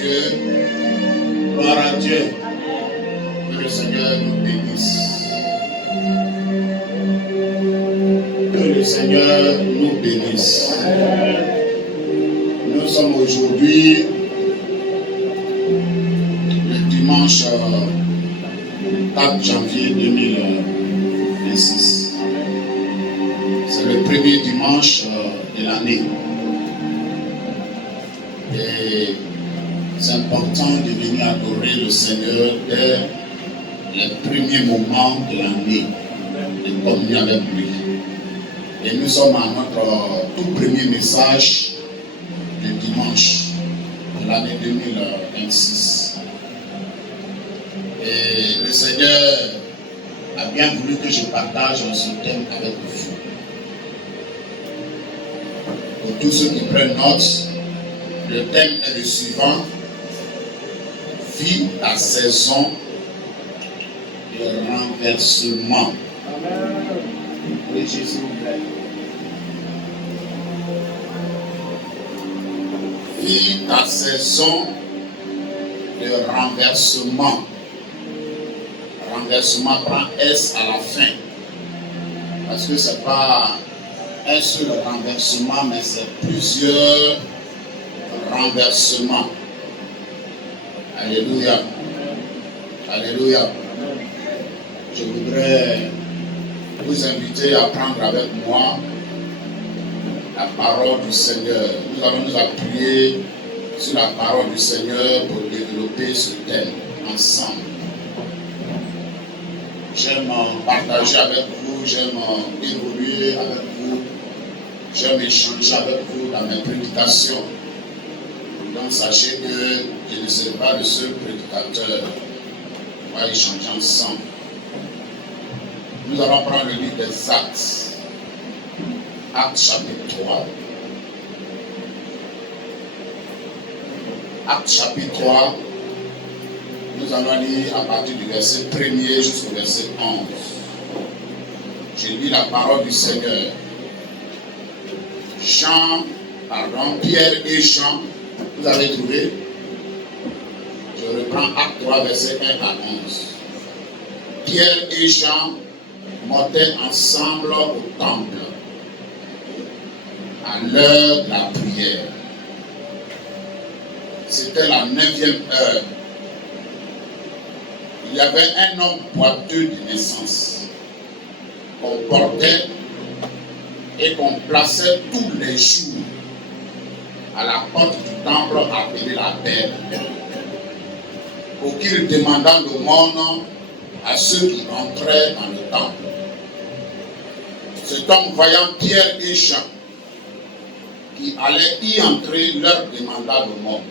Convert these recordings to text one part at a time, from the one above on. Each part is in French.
Dieu. Gloire à Dieu. Que le Seigneur nous bénisse. Que le Seigneur nous bénisse. Nous sommes aujourd'hui le dimanche 4 janvier 2026. C'est le premier dimanche de l'année. Et c'est important de venir adorer le Seigneur dès les premiers moments de l'année, de communier avec lui. Et nous sommes à notre tout premier message du dimanche de l'année 2026. Et le Seigneur a bien voulu que je partage ce thème avec vous. Pour tous ceux qui prennent note, le thème est le suivant: vis ta saison de renversement. Oui, Jésus vous plaît. Vis ta saison de renversement. Renversement prend S à la fin. Parce que ce n'est pas un seul renversement, mais c'est plusieurs renversements. Alléluia. Alléluia. Je voudrais vous inviter à prendre avec moi la parole du Seigneur. Nous allons nous appuyer sur la parole du Seigneur pour développer ce thème ensemble. J'aime partager avec vous, j'aime évoluer avec vous, j'aime échanger avec vous dans mes prédications. Donc sachez que je ne serai pas le seul prédicateur. On va échanger ensemble. Nous allons prendre le livre des Actes. Actes chapitre 3. Actes chapitre 3. Nous allons lire à partir du verset 1er jusqu'au verset 11. Je lis la parole du Seigneur. Pierre et Jean. Vous avez trouvé? Je reprends Acte 3, verset 1 à 11. Pierre et Jean montaient ensemble au temple à l'heure de la prière. C'était la 9e heure. Il y avait un homme boiteux de naissance qu'on portait et qu'on plaçait tous les jours à la porte du temple appelée la Belle, pour qu'il demandât l'aumône à ceux qui entraient dans le temple. Cet homme, voyant Pierre et Jean qui allaient y entrer, leur demanda l'aumône.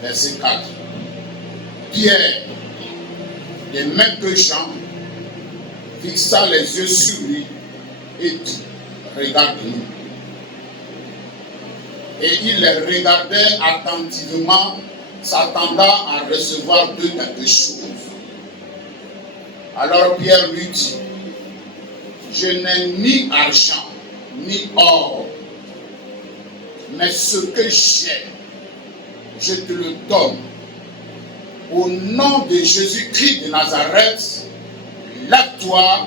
Verset 4. Pierre, de même que Jean, fixa les yeux sur lui et dit: regarde-nous. Et il les regardait attentivement, s'attendant à recevoir d'eux quelque chose. Alors Pierre lui dit: je n'ai ni argent, ni or, mais ce que j'ai, je te le donne. Au nom de Jésus-Christ de Nazareth, lève-toi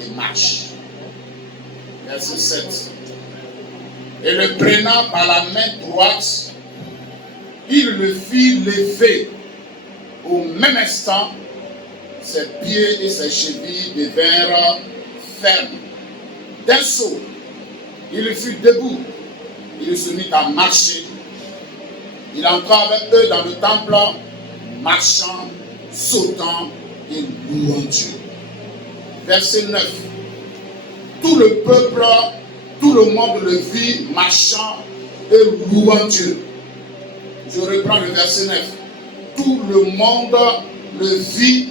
et marche. Verset 7. Et le prenant par la main droite, il le fit lever. Au même instant, ses pieds et ses chevilles devinrent fermes. D'un saut, il fut debout. Il se mit à marcher. Il entra avec eux dans le temple, marchant, sautant et louant Dieu. Verset 9. Tout le peuple, tout le monde le vit marchant et louant Dieu. Je reprends le verset 9. Tout le monde le vit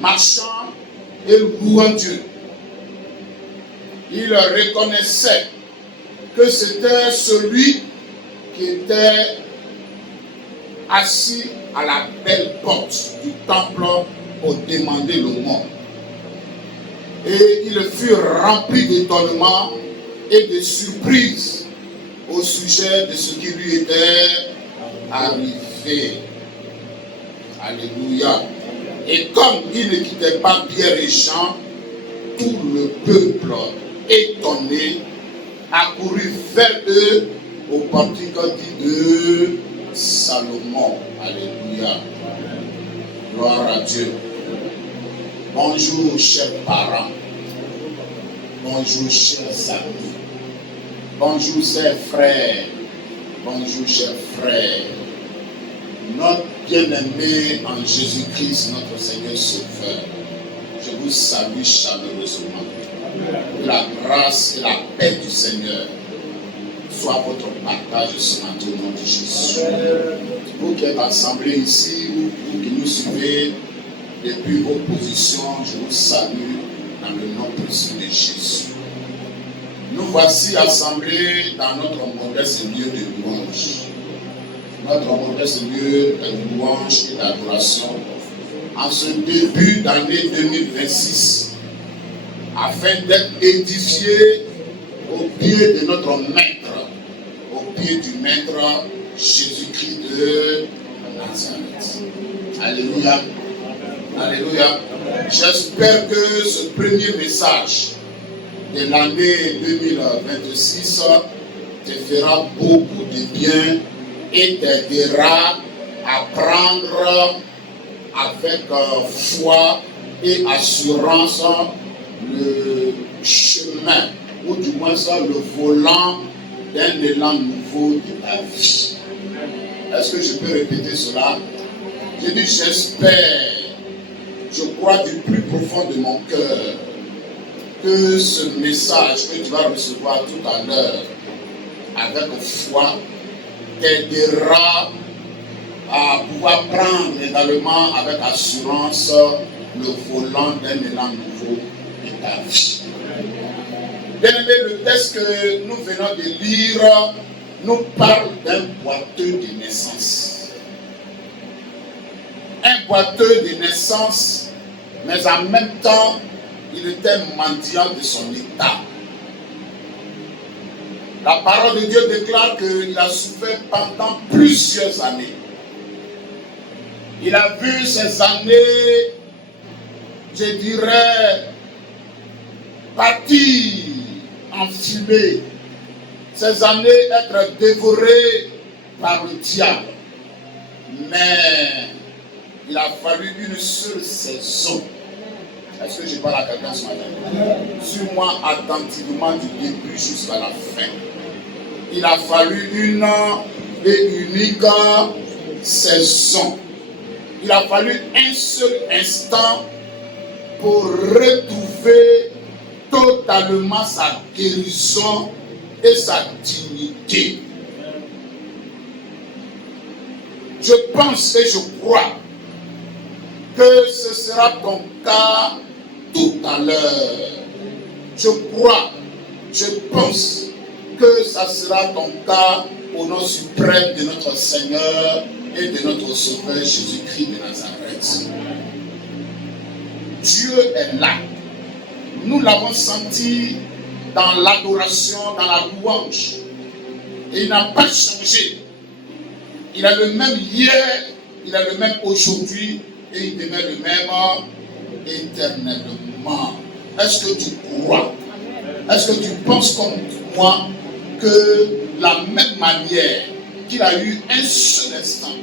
marchant et louant Dieu. Il reconnaissait que c'était celui qui était assis à la belle porte du temple pour demander l'aumône. Et il fut rempli d'étonnement et de surprise au sujet de ce qui lui était arrivé. Alléluia. Et comme il ne quittait pas Pierre et Jean, tout le peuple, étonné, accourut vers eux au portique dit de Salomon. Alléluia. Gloire à Dieu. Bonjour, chers parents. Bonjour, chers amis. Bonjour, chers frères. Bonjour, chers frères. Notre bien-aimé en Jésus-Christ, notre Seigneur Sauveur, je vous salue chaleureusement. Que la grâce et la paix du Seigneur soient votre partage ce matin au nom de Jésus. Vous qui êtes assemblés ici, vous qui nous suivez depuis vos positions, je vous salue dans le nom précieux de Jésus. Nous voici assemblés dans notre modeste lieu de louange. Notre modeste lieu de louange et d'adoration en ce début d'année 2026 afin d'être édifiés au pied de notre maître, au pied du maître Jésus-Christ de Nazareth. Alléluia. Alléluia. J'espère que ce premier message de l'année 2026 te fera beaucoup de bien et t'aidera à prendre avec foi et assurance le chemin, ou du moins le volant d'un élan nouveau de ta vie. Est-ce que je peux répéter cela? Je dis j'espère, je crois du plus profond de mon cœur que ce message que tu vas recevoir tout à l'heure avec foi t'aidera à pouvoir prendre également avec assurance le volant d'un élan nouveau de ta vie. Bien aimé, le texte que nous venons de lire nous parle d'un boiteux de naissance. Un boiteux de naissance, mais en même temps, il était mendiant de son état. La parole de Dieu déclare qu'il a souffert pendant plusieurs années. Il a vu ces années, je dirais, partir en fumée. Ces années être dévorées par le diable. Mais il a fallu une seule saison. Est-ce que je parle à quelqu'un ce matin? Suis-moi attentivement du début jusqu'à la fin. Il a fallu une et unique saison. Il a fallu un seul instant pour retrouver totalement sa guérison et sa dignité. Je pense et je crois que ce sera ton cas tout à l'heure. Je crois, je pense que ça sera ton cas au nom suprême de notre Seigneur et de notre Sauveur Jésus-Christ de Nazareth. Dieu est là. Nous l'avons senti dans l'adoration, dans la louange. Et il n'a pas changé. Il a le même hier, il a le même aujourd'hui et il demeure le même éternellement. Est-ce que tu crois? Est-ce que tu penses comme moi que la même manière qu'il a eu un seul instant,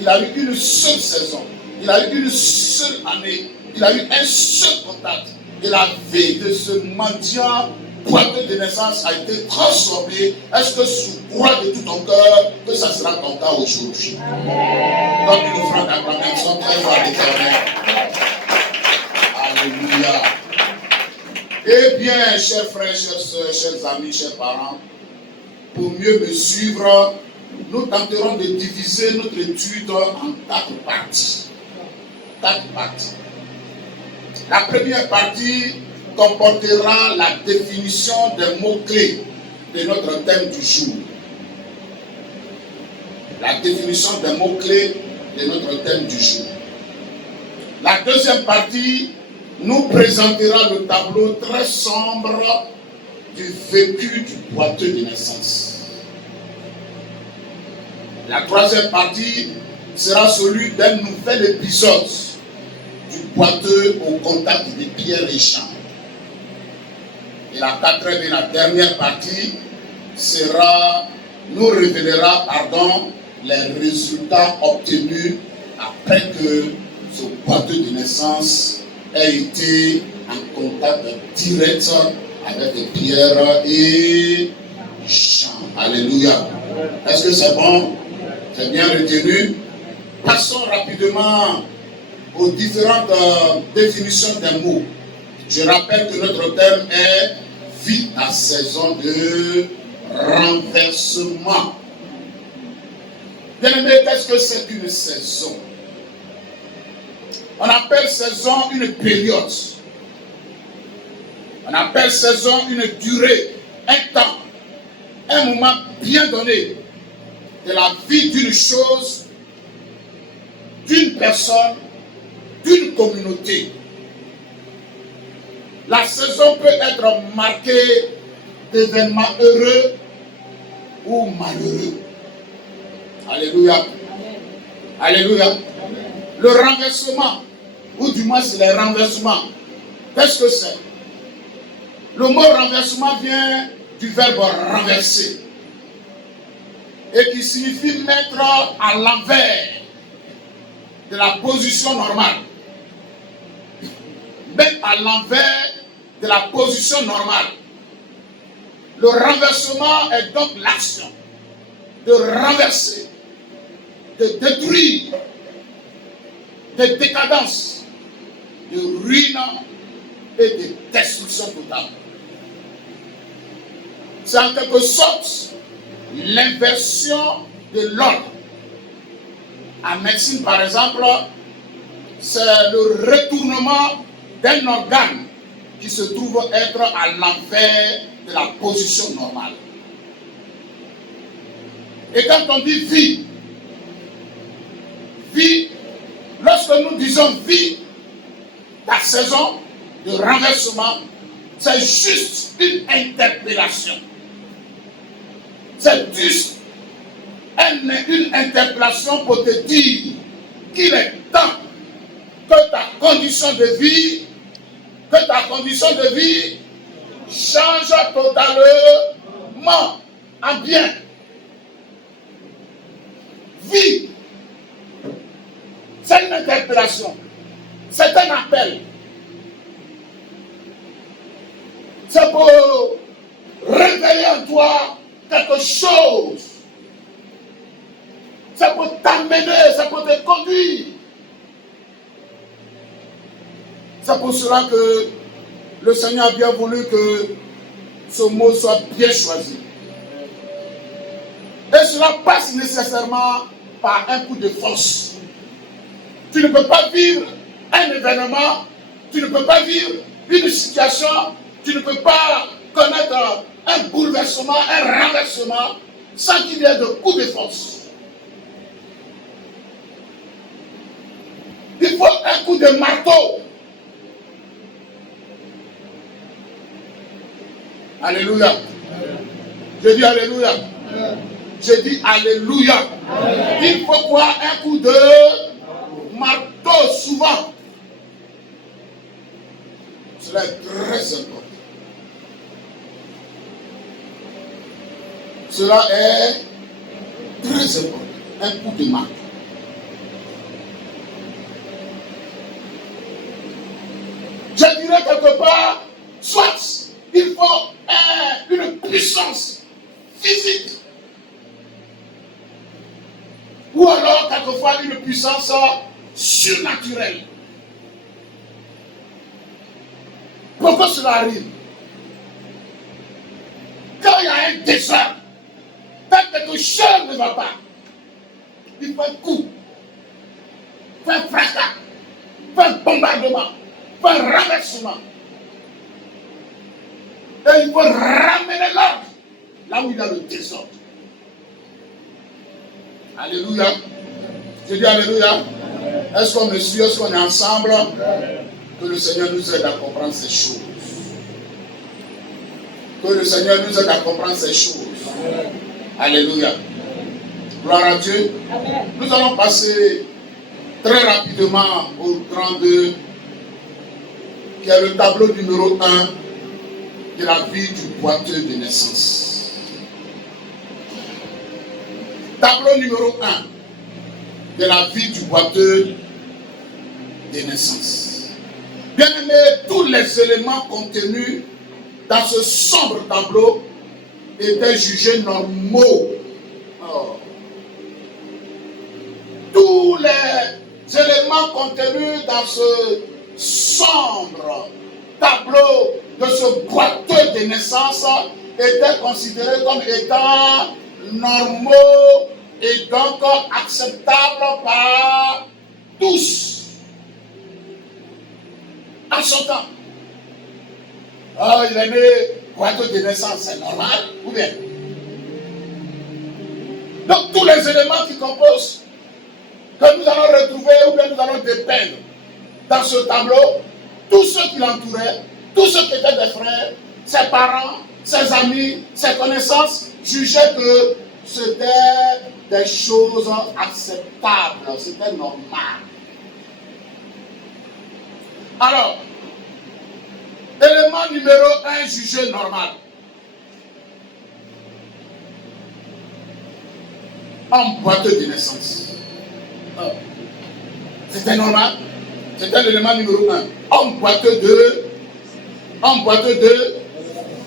il a eu une seule saison, il a eu une seule année, il a eu un seul contact, et la vie de ce mendiant boiteux de naissance a été transformée? Est-ce que tu crois de tout ton cœur que ça sera ton cas aujourd'hui? Donne une offrande d'acclamation très fort à l'Éternel. Alléluia. Eh bien, chers frères, chères sœurs, chers amis, chers parents, pour mieux me suivre, nous tenterons de diviser notre étude en 4 parties. 4 parties. La première partie comportera la définition des mots-clés de notre thème du jour. La définition des mots-clés de notre thème du jour. La deuxième partie nous présentera le tableau très sombre du vécu du boiteux de naissance. La troisième partie sera celui d'un nouvel épisode du boiteux au contact des pierres échanges. Et la quatrième et la dernière partie nous révélera les résultats obtenus après que ce boiteux de naissance ait été en contact direct avec les pierres et champs. Alléluia. Est-ce que c'est bon? C'est bien retenu? Passons rapidement aux différentes définitions des mots. Je rappelle que notre thème est vie à saison de renversement. Bien aimé, qu'est-ce que c'est qu'une saison? On appelle saison une période. On appelle saison une durée, un temps, un moment bien donné de la vie d'une chose, d'une personne, d'une communauté. La saison peut être marquée d'événements heureux ou malheureux. Alléluia. Amen. Alléluia. Amen. Le renversement, ou du moins c'est les renversements. Qu'est-ce que c'est? Le mot renversement vient du verbe renverser et qui signifie mettre à l'envers de la position normale. Mettre à l'envers de la position normale. Le renversement est donc l'action de renverser, de détruire, de décadence, de ruine et de destruction totale. C'est en quelque sorte l'inversion de l'ordre. En médecine, par exemple, c'est le retournement d'un organe qui se trouve être à l'envers de la position normale. Et quand on dit vie, lorsque nous disons vie, la saison de renversement, c'est juste une interpellation. C'est juste une interpellation pour te dire qu'il est temps que ta condition de vie change totalement en bien. Vie, c'est une interpellation, c'est un appel. C'est pour réveiller en toi quelque chose. C'est pour t'amener, c'est pour te conduire. C'est pour cela que le Seigneur a bien voulu que ce mot soit bien choisi. Et cela passe nécessairement par un coup de force. Tu ne peux pas vivre un événement, tu ne peux pas vivre une situation, tu ne peux pas connaître un bouleversement, un renversement, sans qu'il y ait de coup de force. Il faut un coup de marteau. Alléluia. Je dis Alléluia. Je dis Alléluia. Il faut voir un coup de marteau souvent. Cela est très important. Cela est très important. Un coup de marteau. Je dirais quelque part, soit il faut une puissance physique, ou alors quelquefois une puissance surnaturelle. Pourquoi cela arrive? Quand il y a un désordre, quand quelque chose ne va pas, il faut un coup, il faut un fracas, il faut un bombardement, il faut un renversement. Et il faut ramener l'ordre là où il y a le désordre. Alléluia. Je dis Alléluia. Est-ce qu'on me suit? Est-ce qu'on est ensemble? Que le Seigneur nous aide à comprendre ces choses. Que le Seigneur nous aide à comprendre ces choses. Alléluia. Gloire à Dieu. Amen. Nous allons passer très rapidement au 32, qui est le tableau numéro 1 de la vie du boiteux de naissance. Tableau numéro 1 de la vie du boiteux de naissance. Bien aimé, tous les éléments contenus dans ce sombre tableau étaient jugés normaux. Oh. Tous les éléments contenus dans ce sombre tableau de ce boiteux de naissance étaient considérés comme étant normaux et donc acceptables par tous. En son temps. Oh, il est né boiteux de naissance, c'est normal, ou bien? Donc tous les éléments qui composent, que nous allons retrouver ou bien nous allons dépeindre dans ce tableau, tous ceux qui l'entouraient, tous ceux qui étaient des frères, ses parents, ses amis, ses connaissances, jugeaient que c'était des choses acceptables, c'était normal. Alors, élément numéro 1 jugé normal. Homme boiteux de naissance. C'était normal. C'était l'élément numéro 1. Homme boiteux de.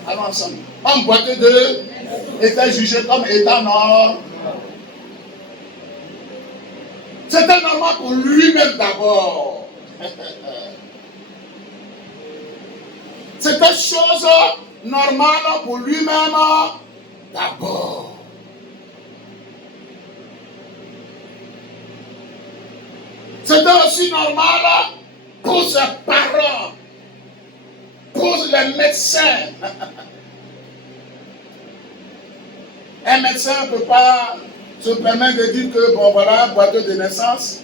Allons ensemble. Homme boiteux de était jugé comme étant normal. C'était normal pour lui-même d'abord. C'était chose normale pour lui-même d'abord. C'était aussi normal pour ses parents, pour les médecins. Un médecin ne peut pas se permettre de dire que, bon voilà, boiteux de naissance,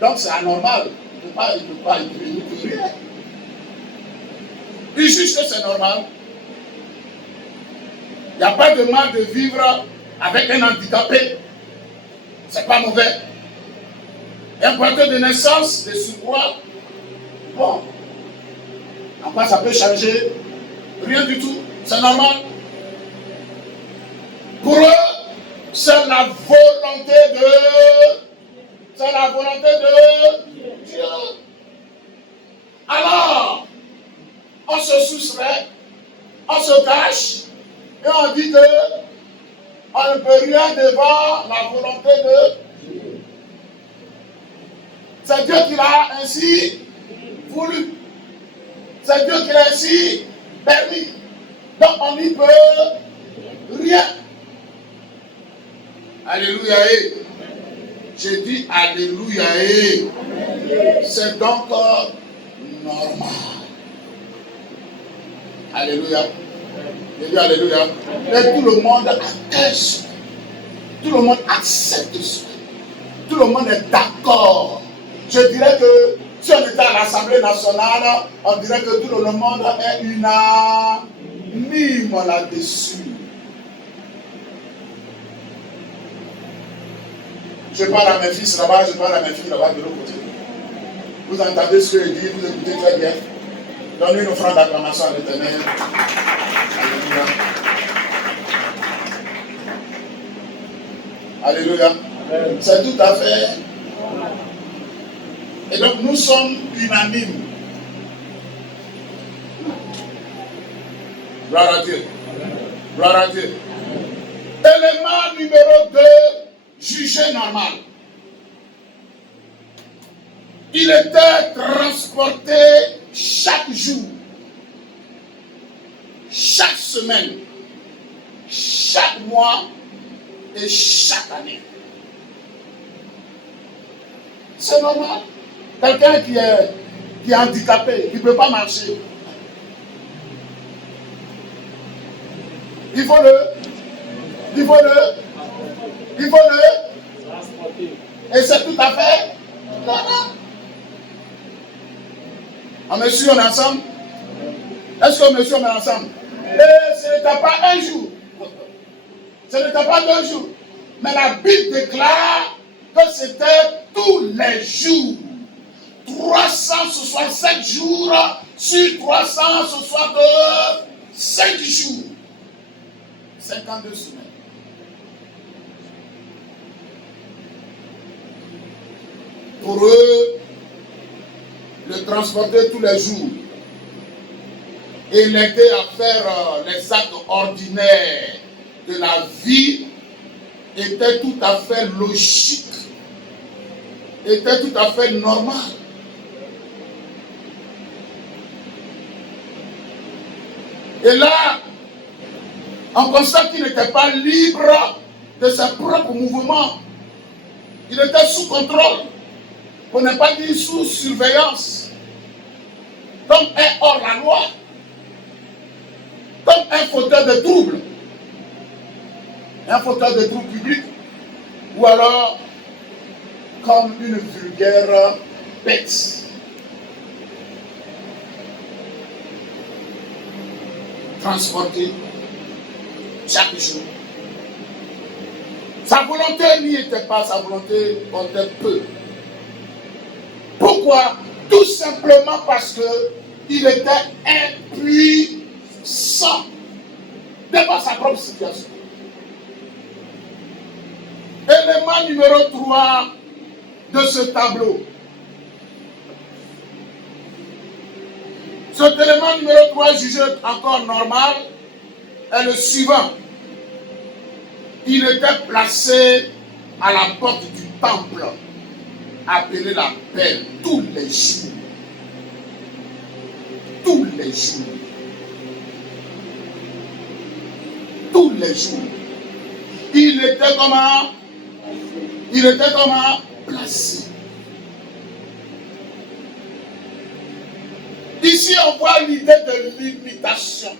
donc c'est anormal. Il ne peut pas, il peut rien. Il juge que c'est normal. Il n'y a pas de mal de vivre avec un handicapé. C'est pas mauvais. Un boiteux de naissance, de surpoids, bon, en quoi ça peut changer? Rien du tout. C'est normal. Pour eux, c'est la volonté de Dieu. Alors, on se soustrait, on se cache, et on dit que on ne peut rien devant la volonté de Dieu. C'est Dieu qui l'a ainsi voulu. C'est Dieu qui l'a ainsi permis. Donc on n'y peut rien. Alléluia. J'ai dit Alléluia. C'est donc normal. Alléluia. J'ai dit Alléluia. Et tout le monde accueille ça. Tout le monde accepte ça. Tout le monde est d'accord. Je dirais que si on était à l'Assemblée nationale, on dirait que tout le monde est unanime là-dessus. Je parle à mes fils là-bas, je parle à mes filles là-bas de l'autre côté. Vous entendez ce que je dis, vous écoutez très bien. Donnez une offrande d'acclamation à l'Éternel. Alléluia. Alléluia. C'est tout à fait. Et donc nous sommes unanimes. Gloire à Dieu. Gloire à Dieu. Élément numéro 2, jugé normal. Il était transporté chaque jour, chaque semaine, chaque mois et chaque année. C'est normal. Quelqu'un qui est handicapé, qui ne peut pas marcher, il faut le transporter. Et c'est tout à fait normal. On me suit, on est ensemble? Est-ce qu'on me suit, on est ensemble? Et ce n'était pas un jour. Ce n'était pas 2 jours. Mais la Bible déclare que c'était tous les jours. 365 jours sur 365 jours. 52 semaines. Pour eux, le transporter tous les jours et l'aider à faire les actes ordinaires de la vie était tout à fait logique, était tout à fait normal. Et là, on constate qu'il n'était pas libre de ses propres mouvements. Il était sous contrôle, pour ne pas dire sous surveillance, comme un hors la loi, comme un fauteur de troubles, public, ou alors comme une vulgaire bête. Transporté chaque jour. Sa volonté n'y était pas, sa volonté comptait peu. Pourquoi? Tout simplement parce qu'il était impuissant devant sa propre situation. Élément numéro 3 de ce tableau. Cet élément numéro 3 jugé encore normal est le suivant. Il était placé à la porte du temple, appelé la Perle, tous les jours. Tous les jours. Tous les jours. Il était comment? Il était comment? Placé. Ici, on voit l'idée de limitation.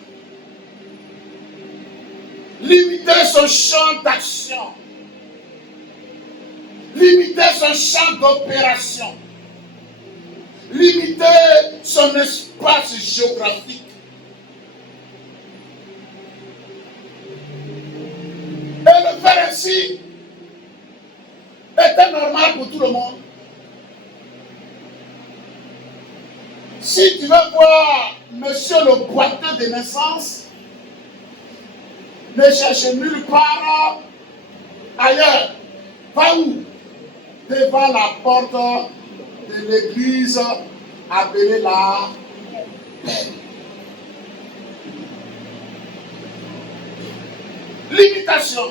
Limiter son champ d'action. Limiter son champ d'opération. Limiter son espace géographique. Et le faire ainsi était normal pour tout le monde. Si tu veux voir monsieur le boiteux de naissance, ne cherche nulle part ailleurs. Va où? Devant la porte de l'église appelée la Perle. Limitation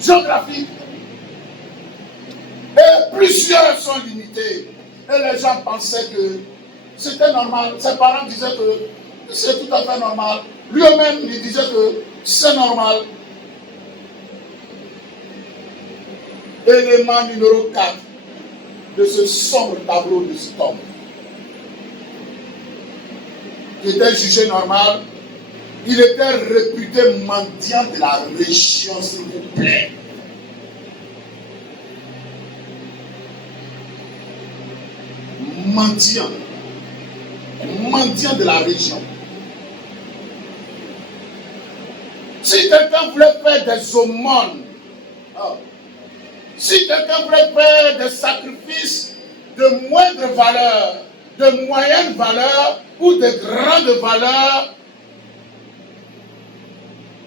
géographique. Et plusieurs sont limités. Et les gens pensaient que c'était normal. Ses parents disaient que c'est tout à fait normal. Lui-même, il disait que c'est normal. Élément numéro 4 de ce sombre tableau de cet homme, qui était jugé normal. Il était réputé mendiant de la région, s'il vous plaît. Mendiant de la région. Si quelqu'un voulait faire des aumônes, si quelqu'un voulait faire des sacrifices de moindre valeur, de moyenne valeur ou de grande valeur,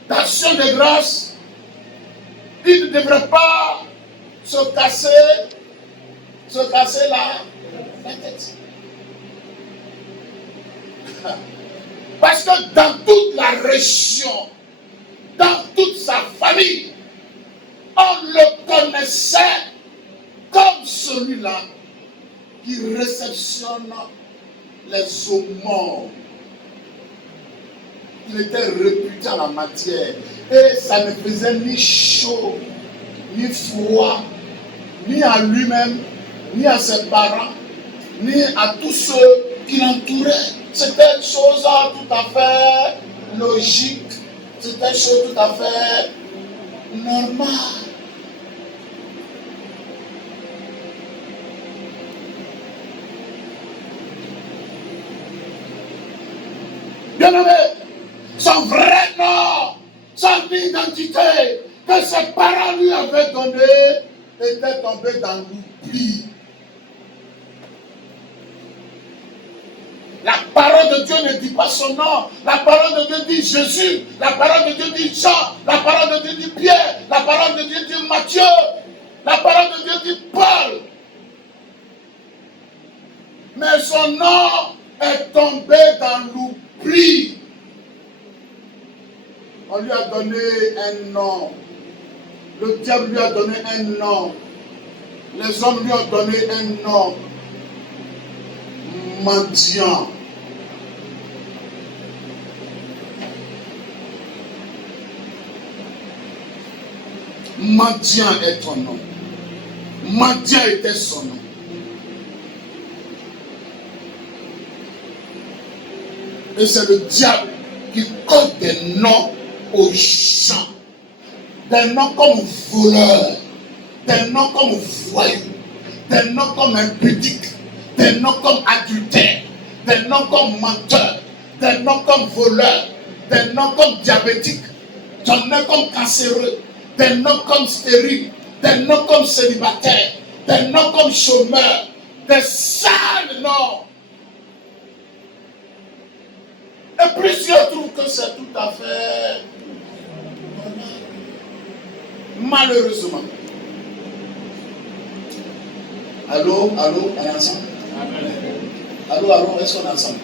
d'action de grâce, il ne devrait pas se casser la tête. Parce que dans toute la région, dans toute sa famille, on le connaissait comme celui-là qui réceptionne les aumônes. Il était réputé en la matière. Et ça ne faisait ni chaud, ni froid, ni à lui-même, ni à ses parents, ni à tous ceux qui l'entouraient. C'était une chose tout à fait logique. C'était une chose tout à fait normale. Bien aimé, son vrai nom, son identité que ses parents lui avaient donné était tombé dans l'oubli. La parole de Dieu ne dit pas son nom. La parole de Dieu dit Jésus. La parole de Dieu dit Jean. La parole de Dieu dit Pierre. La parole de Dieu dit Matthieu. La parole de Dieu dit Paul. Mais son nom est tombé dans l'oubli. On lui a donné un nom. Le diable lui a donné un nom. Les hommes lui ont donné un nom. Mendiant. Mendiant est ton nom. Mendiant était son nom. Et c'est le diable qui colle des noms aux gens. Des noms comme voleur, des noms comme voyou, des noms comme impudique, des noms comme adultère, des noms comme menteur, des noms comme voleur, des noms comme diabétique, des noms comme cancéreux, des noms comme stérile, des noms comme célibataire, des noms comme chômeur, des sales noms. Et plusieurs trouvent que c'est tout à fait malheureusement. Allô, on est ensemble? Allô, est-ce qu'on est ensemble?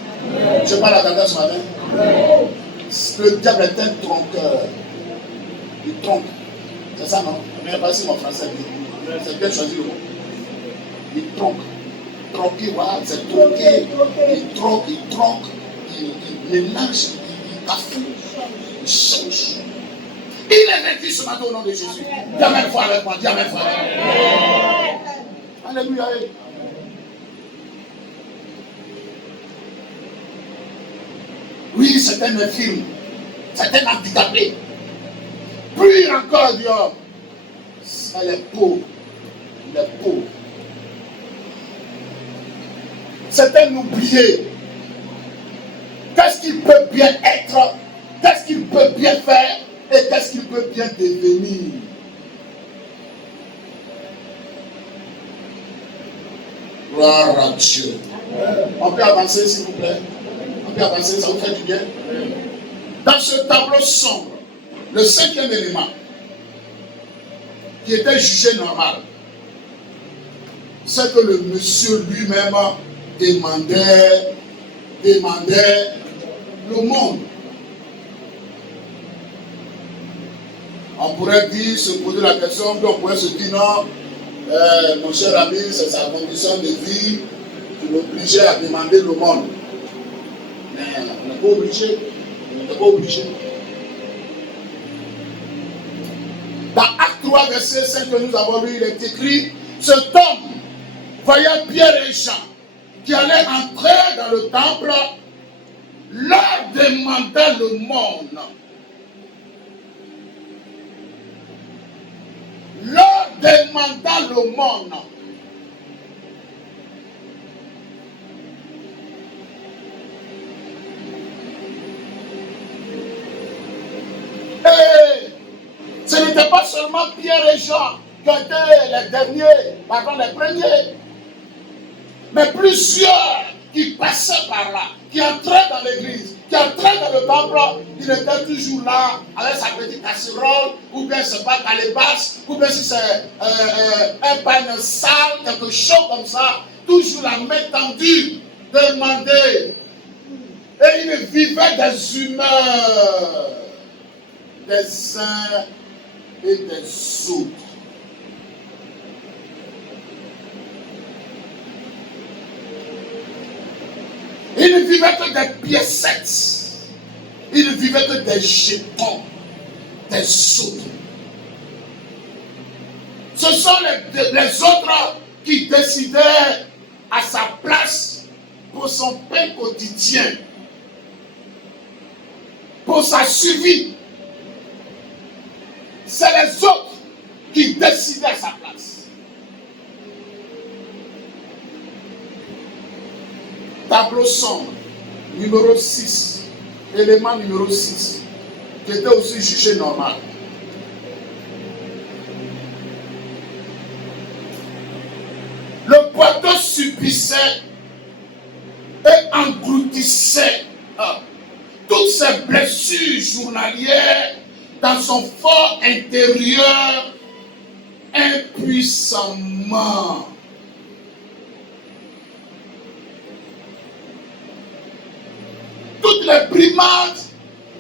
Je parle à quelqu'un ce matin. Le diable est un tronqueur. Il tronque. C'est ça, non? Je ne sais pas si mon français dit. C'est bien choisi le mot. Il tronque. Tronquer, voilà, c'est tronquer. Il tronque, il mélange, il cafouille, il change. Il est vaincu ce matin au nom de Jésus. Dis amen foi avec moi, dis amen foi avec moi. Alléluia. Oui, c'est un infirme, c'est un handicapé. Puis encore, Dieu, elle est pauvre. Il est pauvre. C'est un oublié. Qu'est-ce qu'il peut bien être? Qu'est-ce qu'il peut bien faire? Et qu'est-ce qu'il peut bien devenir? Gloire à Dieu. On peut avancer, s'il vous plaît. On peut avancer, ça vous fait du bien. Dans ce tableau sombre, le cinquième élément, qui était jugé normal, c'est que le monsieur lui-même demandait le monde. On pourrait dire, se poser la question, puis on pourrait se dire non, mon cher ami, c'est sa condition de vie, tu l'obligeais à demander le monde. Mais on n'est pas obligé. On n'était pas obligé. Dans Acte 3, verset 5 que nous avons lu, il est écrit, cet homme, voyant Pierre et Jean, qui allaient entrer dans le temple, leur demanda le monde. Leur demanda le monde. Et ce n'était pas seulement Pierre et Jean qui étaient les derniers, pardon, les premiers, mais plusieurs qui passaient par là, qui entraient dans l'église, qui entraient dans le temple, il était toujours là avec sa petite casserole, ou bien c'est pas calebasse, ou bien si c'est un pain sale, quelque chose comme ça, toujours la main tendue, demander. Et il vivait des humeurs des uns et des autres. Il ne vivait que des piécettes. Il ne vivait que des jetons, des autres. Ce sont les autres qui décidaient à sa place pour son pain quotidien, pour sa survie. C'est les autres qui décidaient à sa place. Tableau sombre, numéro 6, élément numéro 6, qui était aussi jugé normal. subissait et engloutissait toutes ces blessures journalières dans son fort intérieur impuissamment. Toutes les brimades,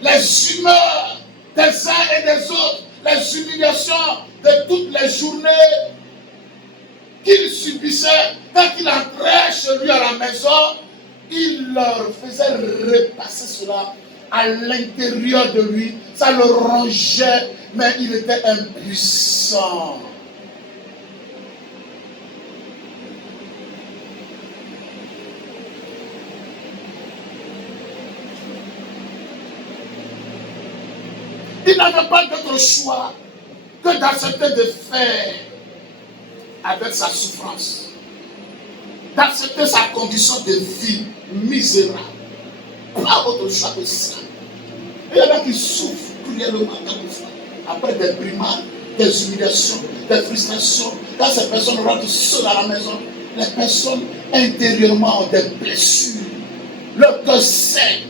les humeurs des uns et des autres, les humiliations de toutes les journées qu'il subissait, quand il entrait chez lui à la maison, il leur faisait repasser cela à l'intérieur de lui. Ça le rongeait, mais il était impuissant. Il n'avait pas d'autre choix que d'accepter de faire avec sa souffrance, d'accepter sa condition de vie misérable. Pas autre choix que ça. Et il y en a qui souffrent cruellement après des brimades, des humiliations, des frustrations. Quand ces personnes rentrent seules à la maison, les personnes intérieurement ont des blessures. Leur cœur saigne.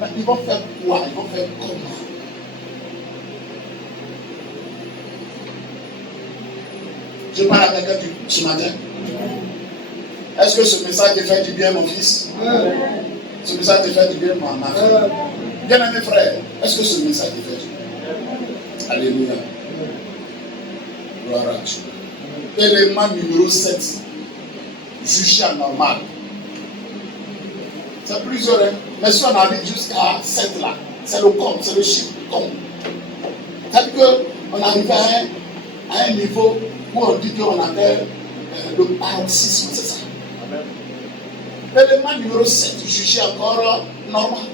Mais ils vont faire quoi? Ils vont faire comment? Je parle à quelqu'un ce matin. Est-ce que ce message te fait du bien, mon fils? Ce message te fait du bien, ma fille? Bien-aimé frère, est-ce que ce message te fait du bien? Alléluia. Gloire à Dieu. Élément numéro 7. Juger anormal. C'est plusieurs, hein? Mais si on arrive jusqu'à 7 là, c'est le compte, c'est le chiffre du compte. C'est-à-dire qu'on arrive à un niveau où on dit qu'on appelle le paroxysme, c'est ça. L'élément numéro 7, jugé encore normal.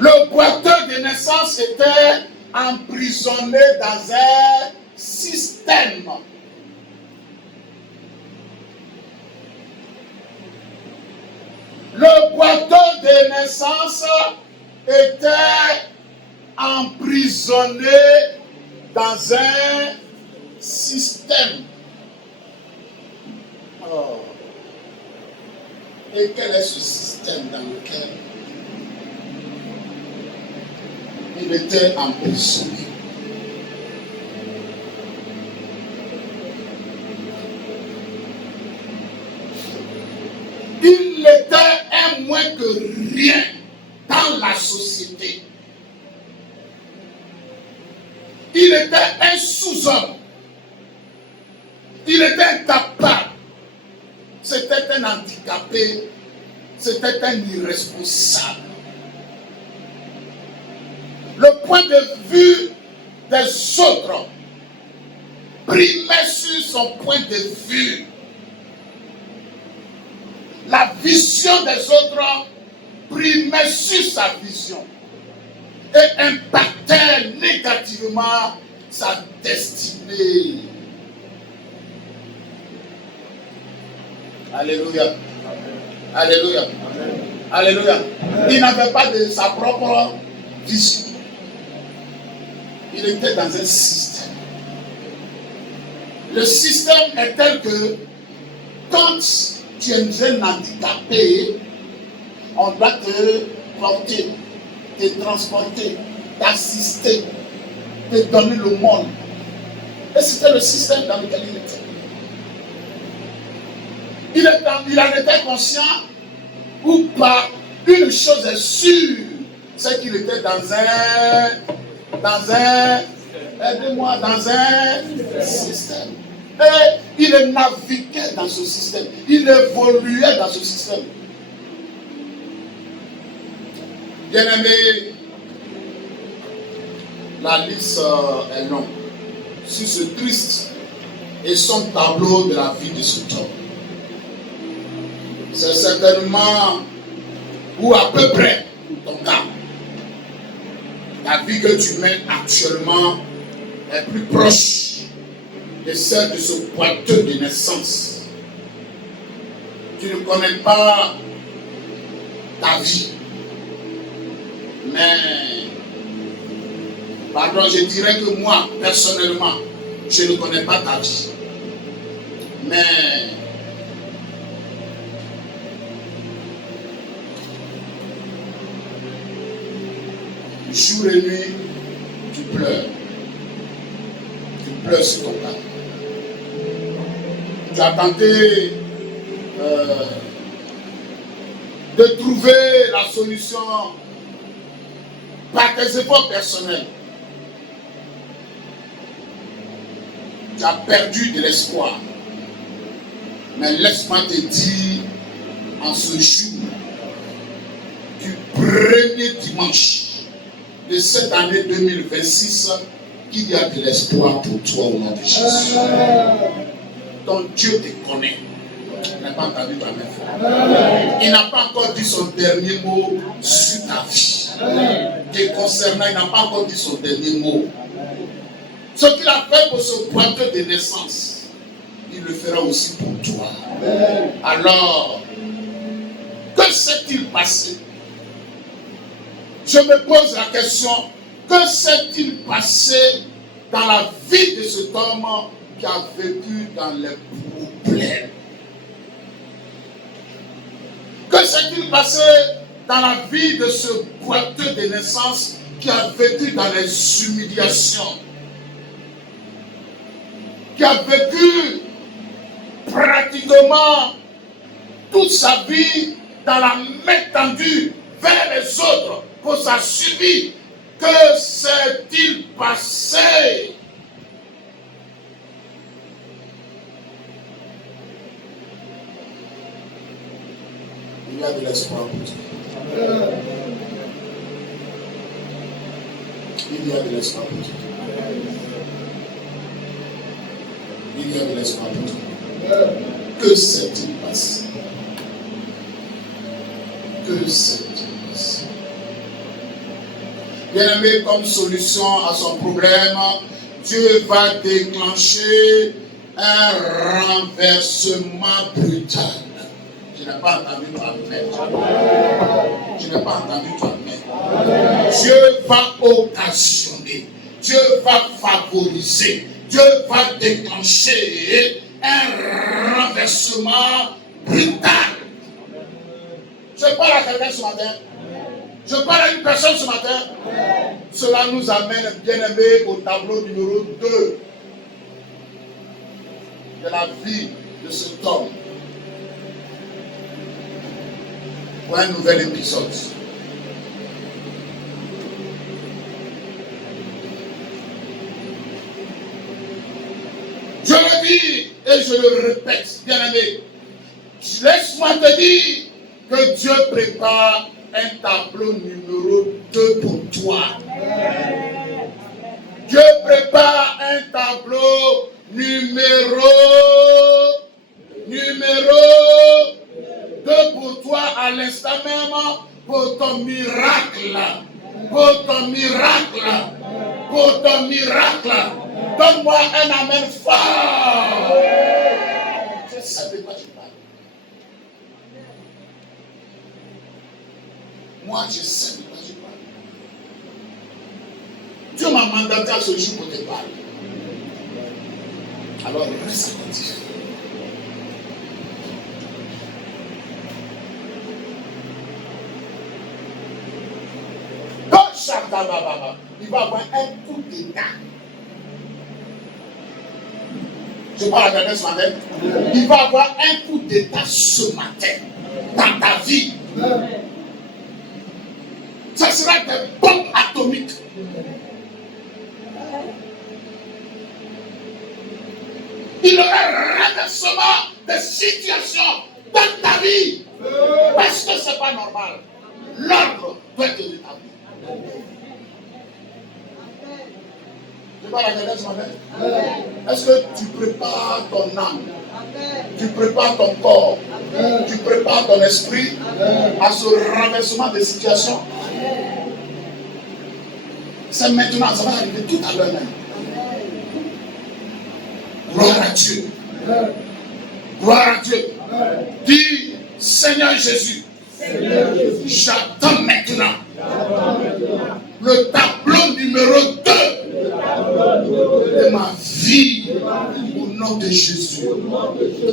Le boiteux de naissance était emprisonné dans un système. Le boiteux de naissance était emprisonné dans un système. Oh. Et quel est ce système dans lequel il était emprisonné? Il était un moins que rien dans la société. Il était un sous-homme. Il était incapable. C'était un handicapé. C'était un irresponsable. Le point de vue des autres primait sur son point de vue. La vision des autres primait sur sa vision et impactait négativement sa destinée. Alléluia. Amen. Alléluia. Amen. Alléluia. Amen. Il n'avait pas de sa propre vision. Il était dans un système. Le système est tel que quand tu es un handicapé, on doit te porter, te transporter, t'assister, te donner le monde. Et c'était le système dans lequel il était. Il en était conscient ou pas. Une chose est sûre, c'est qu'il était dans un système. Et il naviguait dans ce système. Il évoluait dans ce système. Bien-aimé, la liste est longue. Sur ce triste et son tableau de la vie de ce homme. C'est certainement, ou à peu près, ton cas. La vie que tu mènes actuellement est plus proche de celle de ce boiteux de naissance. Tu ne connais pas ta vie, mais Pardon, je dirais que moi, personnellement, je ne connais pas ta vie. Mais jour et nuit, tu pleures. Tu pleures sur ton cas. Tu as tenté de trouver la solution par tes efforts personnels. Tu as perdu de l'espoir. Mais laisse-moi te dire, en ce jour, du premier dimanche de cette année 2026, qu'il y a de l'espoir pour toi au nom de Jésus. Ton Dieu te connaît. Il n'a pas entendu ta main. Il n'a pas encore dit son dernier mot sur ta vie. Te concernant, il n'a pas encore dit son dernier mot. Ce qu'il a fait pour ce pointeur de naissance, il le fera aussi pour toi. Alors, que s'est-il passé? Je me pose la question, que s'est-il passé dans la vie de cet homme qui a vécu dans les problèmes? Que s'est-il passé dans la vie de ce boiteux de naissance qui a vécu dans les humiliations, qui a vécu pratiquement toute sa vie dans la main tendue vers les autres pour sa survie? Que s'est-il passé? Il y a de l'espoir pour toi. Il y a de l'espoir pour toi. Il y a de l'espoir pour toi. Que s'est-il passé? Que s'est-il passé? Bien-aimé, comme solution à son problème, Dieu va déclencher un renversement brutal. Je n'ai pas entendu toi main. Je n'ai pas entendu toi main. Dieu va occasionner, Dieu va favoriser, Dieu va déclencher un renversement brutal. Je parle à quelqu'un ce matin. Je parle à une personne ce matin. Cela nous amène, bien-aimés, au tableau numéro 2 de la vie de cet homme. Pour un nouvel épisode. Je le dis et je le répète, bien-aimé. Laisse-moi te dire que Dieu prépare un tableau numéro 2 pour toi. Dieu prépare un tableau numéro 2 pour toi à l'instant même, pour ton miracle. Pour ton miracle. Pour ton miracle. Donne-moi un amen fort. Je sais de quoi tu parles. Moi, je sais de quoi tu parles. Dieu m'a mandaté à ce jour pour te parler. Alors, reste attentif. Il va avoir un coup d'état. Je parle à quelqu'un ce matin. Il va avoir un coup d'état ce matin dans ta vie. Ça sera des bombes atomiques. Il y aura un renversement de situation dans ta vie. Parce que ce n'est pas normal. L'ordre doit être établi. Tu parles à quelqu'un ce matin? Est-ce que tu prépares ton âme? Tu prépares ton corps? Tu prépares ton esprit à ce renversement de situation? C'est maintenant, ça va arriver tout à l'heure même. Gloire à Dieu. Gloire à Dieu. Dis, Seigneur Jésus, j'attends maintenant le tableau numéro 2 ma vie. Au nom de Jésus. Amen.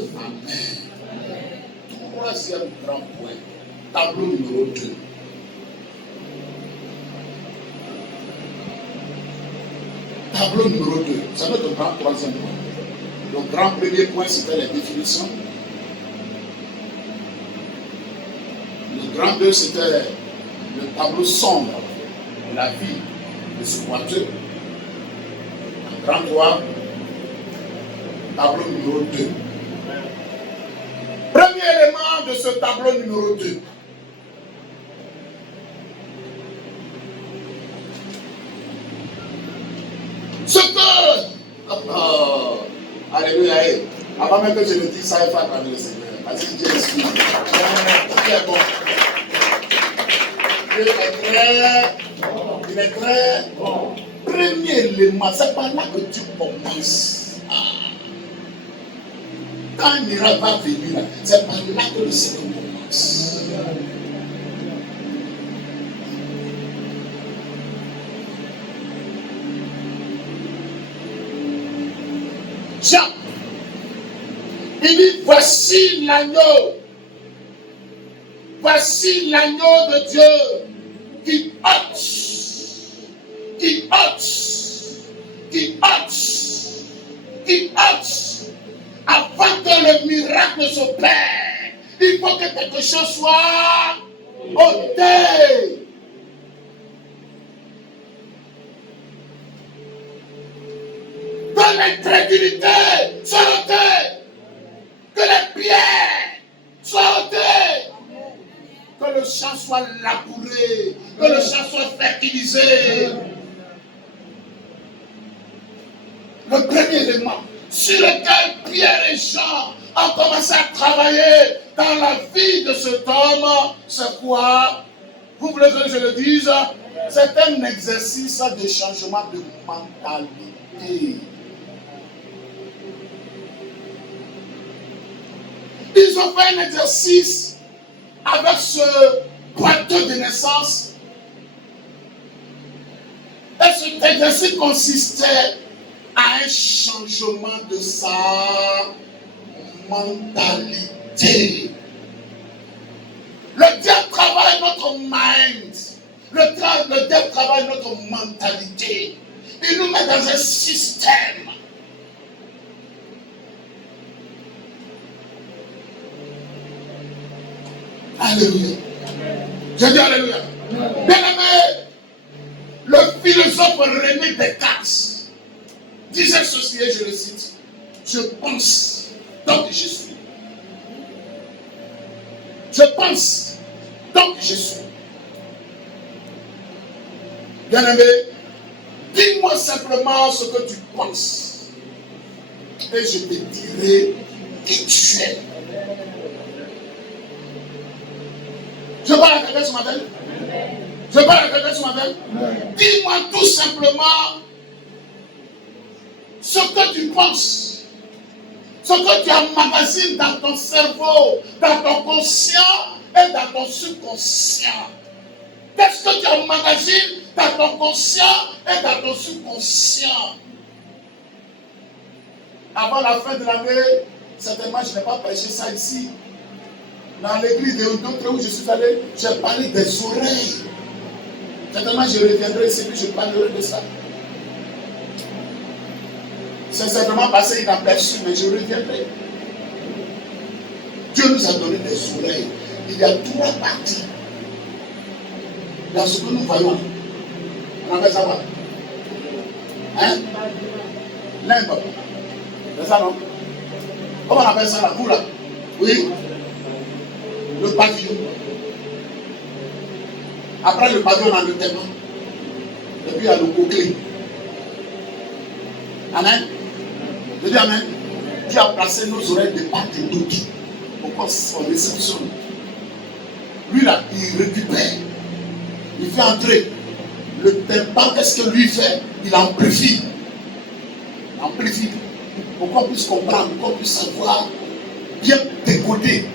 Troisième grand point. Tableau numéro 2. Tableau numéro 2. Ça notre grand troisième point. Le grand premier point, c'était les définitions. Le grand 2, c'était le tableau sombre de la vie de ce boiteux. Le grand 3, tableau numéro 2. Premier élément de ce tableau numéro 2. Ce que... alléluia. Avant même que je le dise, ça va faire le Seigneur. Parce que Dieu est sûr. Il est bon. Il est très bon. Premier élément, c'est par là que tu commences. Quand un miracle va venir, c'est par là que le Seigneur commence. Jean, il dit, voici l'agneau de Dieu qui ôte. Avant que le miracle s'opère, il faut que quelque chose soit ôté. Que l'incrédulité soit ôtée. Que les pierres soient ôtées. Que le champ soit labouré. Que le champ soit fertilisé. Le premier élément sur lequel Pierre et Jean ont commencé à travailler dans la vie de cet homme, c'est quoi? Vous voulez que je le dise? C'est un exercice de changement de mentalité. Ils ont fait un exercice avec ce boiteux de naissance. Et cet exercice consistait à un changement de sa mentalité. Le diable travaille notre mind. Le diable travaille notre mentalité. Il nous met dans un système. Alléluia. Je dis alléluia. Bien aimé, le philosophe René Descartes disait ceci, et je le cite: je pense, donc je suis. Je pense, donc je suis. Bien aimé, dis-moi simplement ce que tu penses, et je te dirai qui tu es. Je parle à quelqu'un ce matin. Je parle à quelqu'un ce matin. Dis-moi tout simplement ce que tu penses, ce que tu emmagasines dans ton cerveau, dans ton conscient et dans ton subconscient. Qu'est-ce que tu emmagasines dans ton conscient et dans ton subconscient? Avant la fin de l'année, certainement je n'ai pas prêché ça ici. Dans l'église d'autres où je suis allé, j'ai parlé des oreilles. Certainement je reviendrai ici et je parlerai de ça. C'est certainement passé inaperçu, mais je reviendrai. Dieu nous a donné des oreilles. Il y a trois parties. Dans ce que nous voyons, on appelle ça quoi? Hein? Limbe. C'est ça, non? Comment on appelle ça là? Vous là? Oui? Le pavillon. Après le pavillon, on a le témoin. Et puis il y a le bouclier. Amen. Je dis amen. Dieu a placé nos oreilles de part et d'autre. Pourquoi on réceptionne? Lui là, il récupère. Il fait entrer. Le tympan, qu'est-ce que lui fait? Il amplifie. Il amplifie. Pour qu'on puisse comprendre, pour qu'on puisse savoir, bien décoder.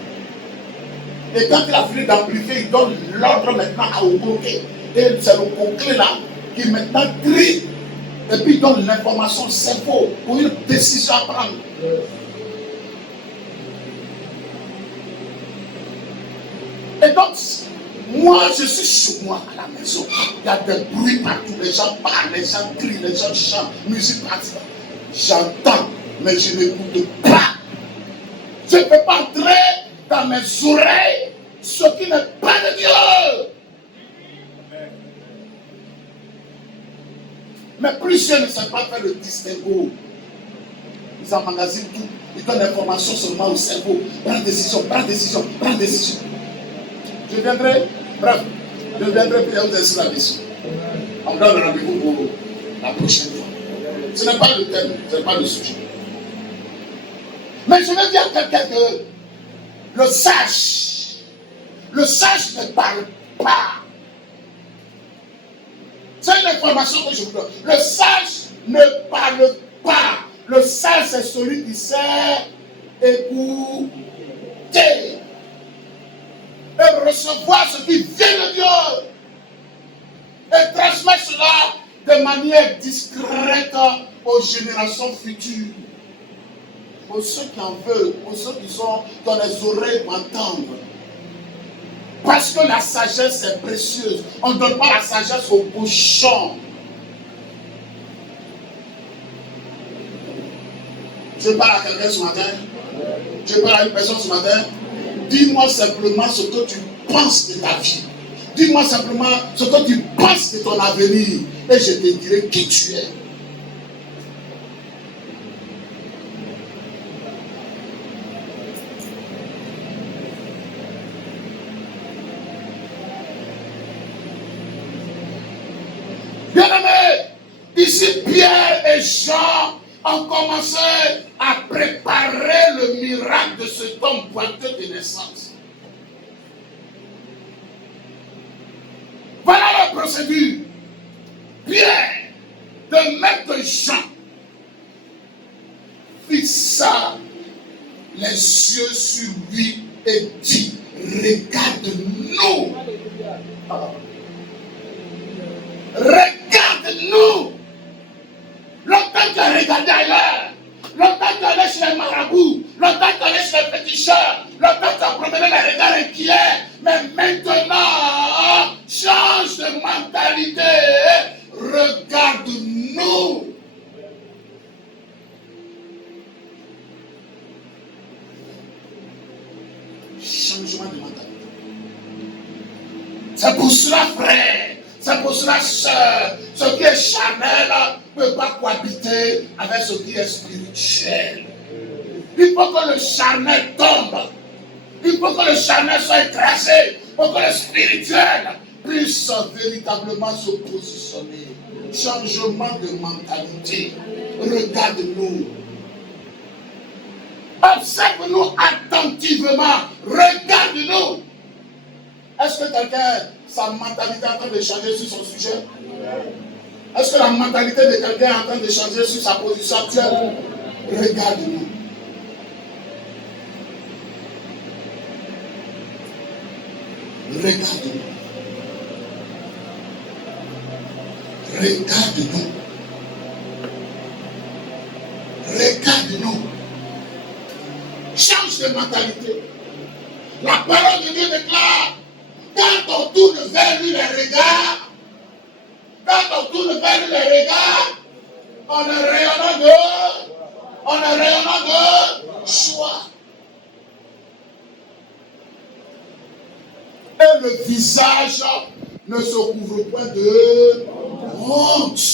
Et quand il a fini d'amplifier, il donne l'ordre maintenant au coquet. Et c'est le coquet là qui maintenant trie Et puis donne l'information au cerveau pour une décision à prendre. Et donc, moi, je suis chez moi à la maison. Il y a des bruits partout. Les gens parlent, les gens crient, les gens chantent, musique partout. J'entends, mais je n'écoute pas. Je ne peux pas entrer dans mes oreilles ce qui n'est pas de Dieu. Mais plusieurs ne savent pas faire le distinguo. Ils emmagasinent tout. Ils donnent l'information seulement au cerveau. Prends décision, prends décision, prends décision. Je viendrai, bref, je viendrai pour vous laisser la mission. On donne rendez-vous pour la prochaine fois. Ce n'est pas le thème, ce n'est pas le sujet. Mais je veux dire à quelqu'un que le sage ne parle pas. C'est une information que je vous donne. Le sage ne parle pas. Le sage, c'est celui qui sait écouter et recevoir ce qui vient de Dieu et transmettre cela de manière discrète aux générations futures. Pour ceux qui en veulent, pour ceux qui sont dans les oreilles pour entendre. Parce que la sagesse est précieuse. On ne donne pas la sagesse aux bouchons. Je parle à quelqu'un ce matin. Je parle à une personne ce matin. Dis-moi simplement ce que tu penses de ta vie. Dis-moi simplement ce que tu penses de ton avenir. Et je te dirai qui tu es. Bien-aimés, ici Pierre et Jean ont commencé à préparer le miracle de cet homme boiteux de naissance. Voilà la procédure. Pierre, de même que Jean, fixa les yeux sur lui et dit, regarde-nous. Regarde-nous. Longtemps tu as regardé ailleurs. Longtemps tu es allé chez les marabouts. Longtemps tu es allé chez les féticheurs. Longtemps tu as promené les regards inquiets. Mais maintenant, change de mentalité. Regarde-nous. Changement de mentalité. C'est pour cela, frère. C'est pour cela, sœur, ce qui est charnel ne peut pas cohabiter avec ce qui est spirituel. Il faut que le charnel tombe. Il faut que le charnel soit écrasé pour que le spirituel puisse véritablement se positionner. Changement de mentalité. Regarde-nous. Observe-nous attentivement. Regarde-nous. Est-ce que quelqu'un, sa mentalité est en train de changer sur son sujet? Est-ce que la mentalité de quelqu'un est en train de changer sur sa position actuelle? Regarde-nous. Regarde-nous. Regarde-nous. Regarde-nous. Change de mentalité. La parole de Dieu déclare, quand on tourne vers lui les regards, on est rayonnant de joie. Et le visage ne se couvre point de honte.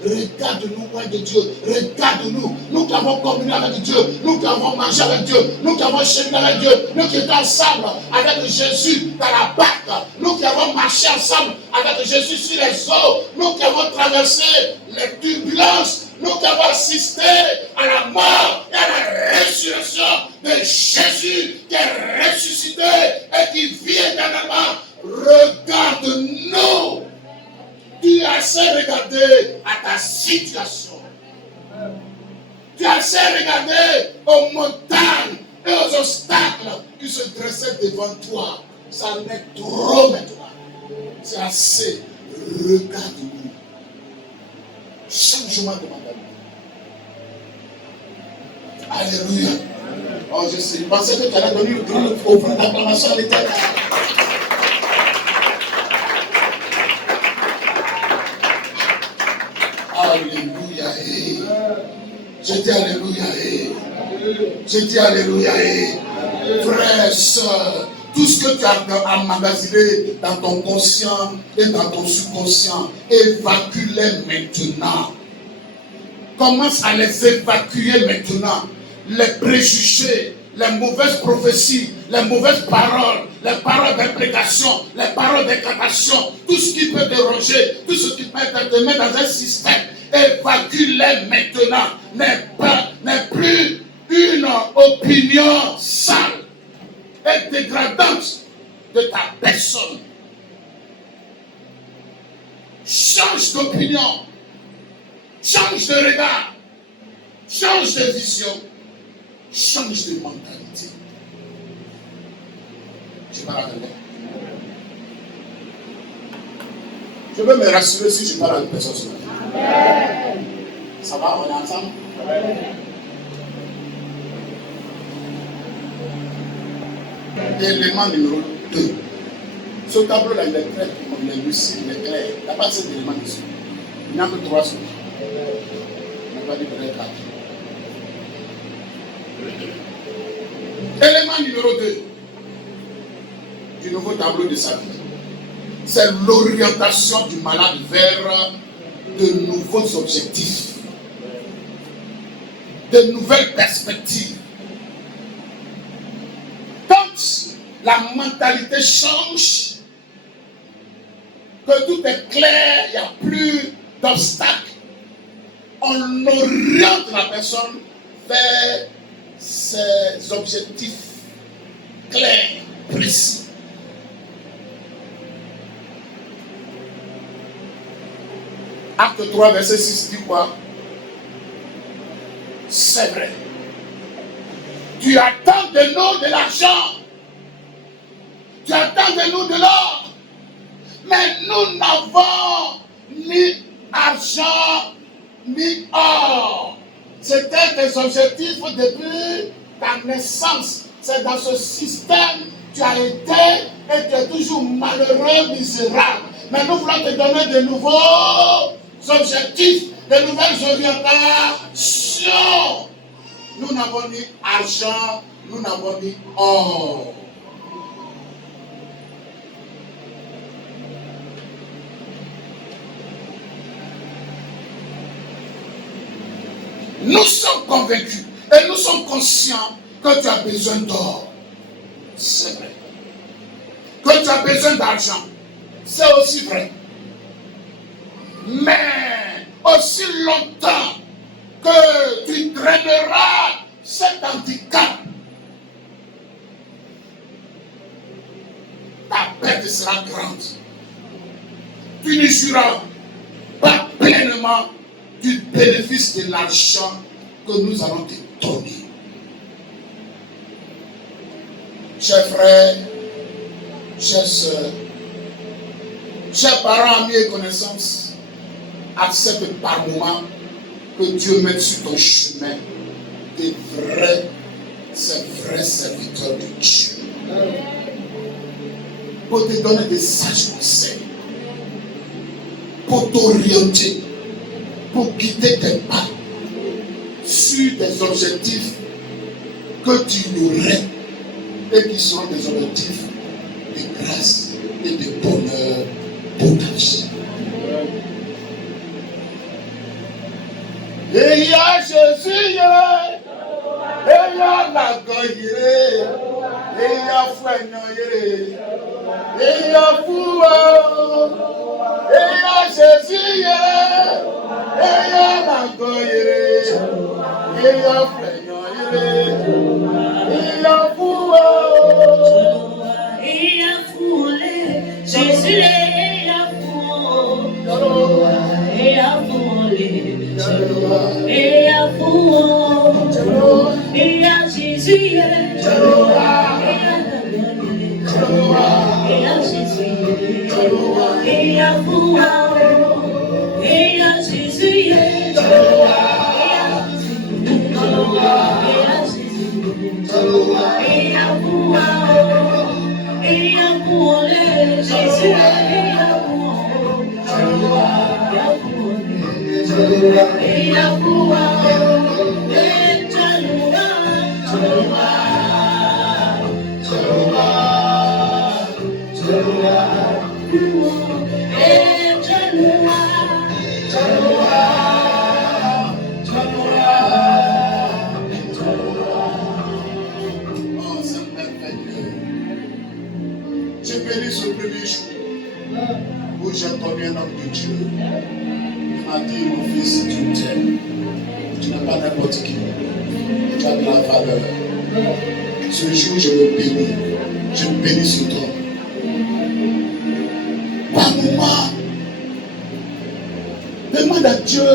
Regarde-nous loin de Dieu, regarde-nous, nous qui avons communié avec Dieu, nous qui avons mangé avec Dieu, nous qui avons cheminé avec Dieu, nous qui étions ensemble avec Jésus dans la barque, nous qui avons marché ensemble avec Jésus sur les eaux, nous qui avons traversé les turbulences, nous qui avons assisté à la mort et à la résurrection de Jésus qui est ressuscité et qui vit éternellement. Regarde-nous. Tu as assez regardé à ta situation. Tu as assez regardé aux montagnes et aux obstacles qui se dressaient devant toi. Ça en est trop maintenant. C'est assez. Regarde-nous. Changement de mentalité. Alléluia. Oh, je sais. Je pensais que tu allais donner une grande offrande d'acclamation à l'Éternel. Alléluia. Je dis Alléluia. Je dis Alléluia. Frères, sœurs, tout ce que tu as emmagasiné dans ton conscient et dans ton subconscient, évacue-les maintenant. Commence à les évacuer maintenant. Les préjugés, les mauvaises prophéties, les mauvaises paroles, les paroles d'imprécation, les paroles d'incantation, tout ce qui peut déranger, tout ce qui peut te mettre dans un système, évacue-les maintenant. N'est plus une opinion sale et dégradante de ta personne. Change d'opinion, change de regard, change de vision, change de mentalité. Je parle à quelqu'un. Je veux me rassurer si je parle à une personne ce matin. Ça va, on est ensemble? Élément numéro 2. Ce tableau-là, il est très lucide, il est clair. Il n'y a pas cet élément dessus. Il n'y a que 3 choses. On va dire peut-être 4. Élément numéro 2 du nouveau tableau de sa vie, c'est l'orientation du malade vers de nouveaux objectifs, de nouvelles perspectives. Quand la mentalité change, que tout est clair, il n'y a plus d'obstacles, on oriente la personne vers ses objectifs clairs, précis. Acte 3, verset 6 dit quoi? C'est vrai. Tu attends de nous de l'argent. Tu attends de nous de l'or. Mais nous n'avons ni argent ni or. C'était tes objectifs depuis ta naissance. C'est dans ce système que tu as été et tu es toujours malheureux, misérable. Mais nous voulons te donner de nouveaux objectifs, de nouvelles orientations. Nous n'avons ni argent, nous n'avons ni or. Nous sommes convaincus et nous sommes conscients que tu as besoin d'or. C'est vrai. Que tu as besoin d'argent. C'est aussi vrai. Mais aussi longtemps que tu traîneras cet handicap, ta perte sera grande. Tu ne jouiras pas pleinement du bénéfice de l'argent que nous allons te donner. Chers frères, chers sœurs, chers parents, amis et connaissances, accepte par moment que Dieu mette sur ton chemin des vrais serviteurs de Dieu. Pour te donner des sages conseils, pour t'orienter, pour guider tes pas sur des objectifs que tu aurais et qui seront des objectifs de grâce et de bonheur pour ta vie. Et il y a Jésus, et il y a la goyere, et il y a Fouagnon, et il y a Fouo, et il y a Jésus, et il y a la goyere, et il y a Fouagnon, et il y a Fouo, et il y a Foulé, Jésus, et il y a Fouo, et il y a Foulé. Et à vous, et à Jésus, et à Jésus. J'ai béni ce premier jour où j'ai connu un homme de Dieu. Il m'a dit, mon fils, tu t'aimes. Tu n'es pas n'importe qui. Tu as de la valeur. Ce jour, je le bénis. Je bénis ce homme. Par moment, demande à Dieu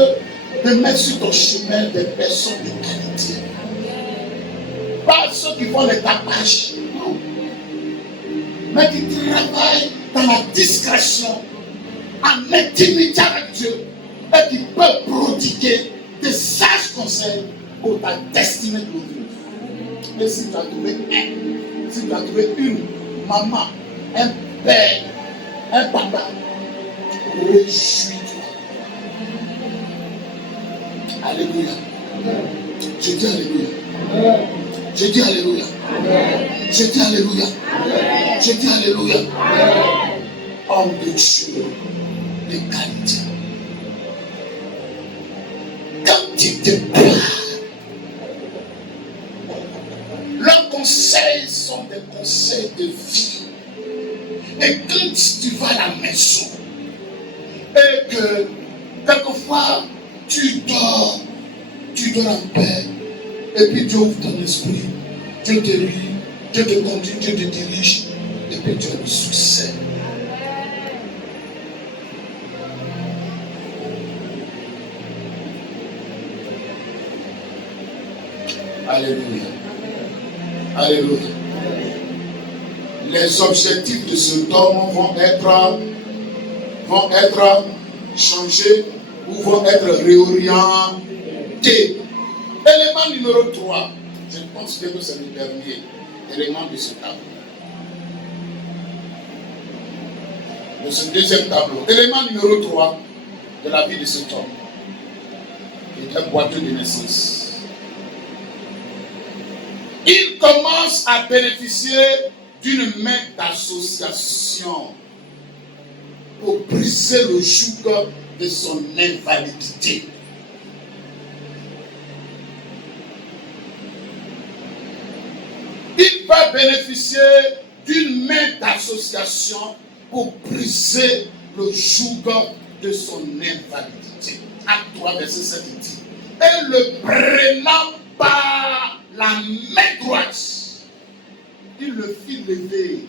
de mettre sur ton chemin des personnes de qualité. Pas ceux qui font les tapages. Non. Mais qui travaillent dans la discrétion, en intimité avec Dieu, et qui peuvent prodiguer des sages conseils pour ta destinée glorieuse. Et si tu as trouvé un, si tu as trouvé une maman, un père, un papa, réjouis-toi. Alléluia. Je dis Alléluia. Je dis Alléluia. Je dis Alléluia. Je dis Alléluia. Homme de Dieu de qualité. Quand tu te plains, leurs conseils sont des conseils de vie. Et quand tu vas à la maison et que quelquefois tu dors en paix, et puis Dieu ouvre ton esprit, Dieu te lit, Dieu te conduit, Dieu te dirige, et puis tu as le succès. Alléluia. Alléluia. Les objectifs de ce don vont être changés ou vont être réorientés. Élément numéro 3. Je pense que c'est le dernier élément de ce tableau. De ce deuxième tableau. Élément numéro 3 de la vie de cet homme. Il est un boiteux de naissance. Il commence à bénéficier d'une main d'association pour briser le joug de son invalidité. Il va bénéficier d'une main d'association pour briser le joug de son invalidité. Acte 3, verset 7 dit. Et le prenant par la main droite, il le fit lever.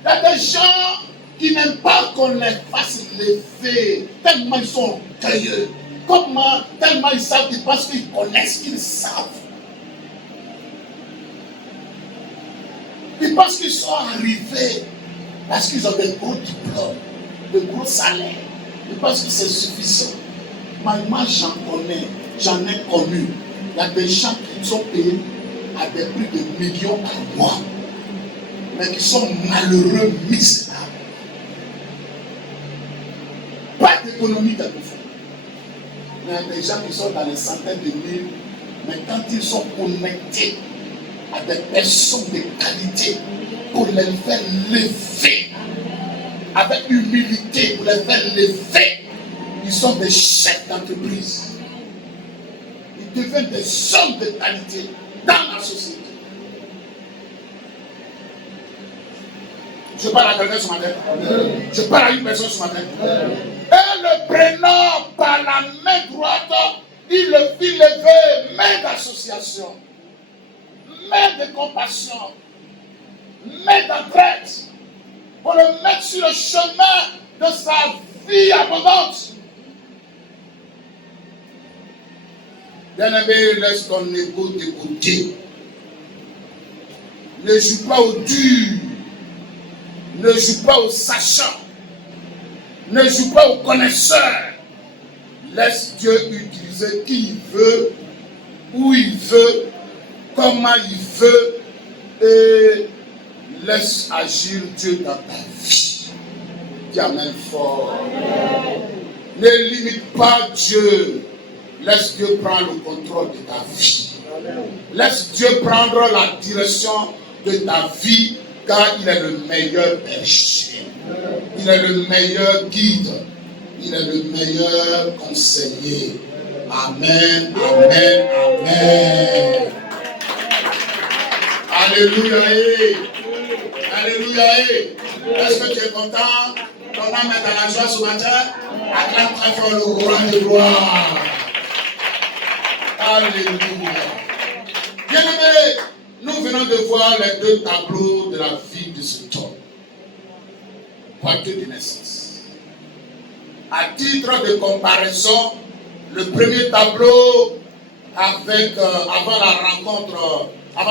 Il y a des gens qui n'aiment pas qu'on les fasse lever, tellement ils sont orgueilleux. Comment? Tellement ils savent, parce qu'ils connaissent, qu'ils savent. Ils pensent qu'ils sont arrivés parce qu'ils ont des gros diplômes, de gros salaires. Ils pensent que c'est suffisant. Mais moi, j'en connais, j'en ai connu. Il y a des gens qui sont payés à des prix de millions par mois, mais qui sont malheureux, misérables. Pas d'économie quelquefois. Mais il y a des gens qui sont dans les centaines de mille, mais quand ils sont connectés à des personnes de qualité pour les faire lever avec humilité, pour les faire lever, ils sont des chefs d'entreprise. Ils deviennent des hommes de qualité dans la société. Je parle à quelqu'un ce matin. Je parle à une personne ce matin. Et le prenant par la main droite, il le fit lever, main d'association, main de compassion, main d'entraide, pour le mettre sur le chemin de sa vie abondante. Bien-aimé, laisse ton égo t'écouter. Ne joue pas au dur. Ne joue pas au sachant. Ne joue pas au connaisseur. Laisse Dieu utiliser qui il veut, où il veut, comment il veut, et laisse agir Dieu dans ta vie. Dis amen fort. Ne limite pas Dieu. Laisse Dieu prendre le contrôle de ta vie. Laisse Dieu prendre la direction de ta vie, car il est le meilleur berger. Il est le meilleur guide. Il est le meilleur conseiller. Amen, amen, amen. Alléluia. Alléluia. Est-ce que tu es content? Ton âme est dans la joie ce matin? Acclame très fort le roi de gloire. Alléluia. Bien-aimés, nous venons de voir les deux tableaux de la vie de cet homme. Boiteux de naissance. À titre de comparaison, le premier tableau avec, avant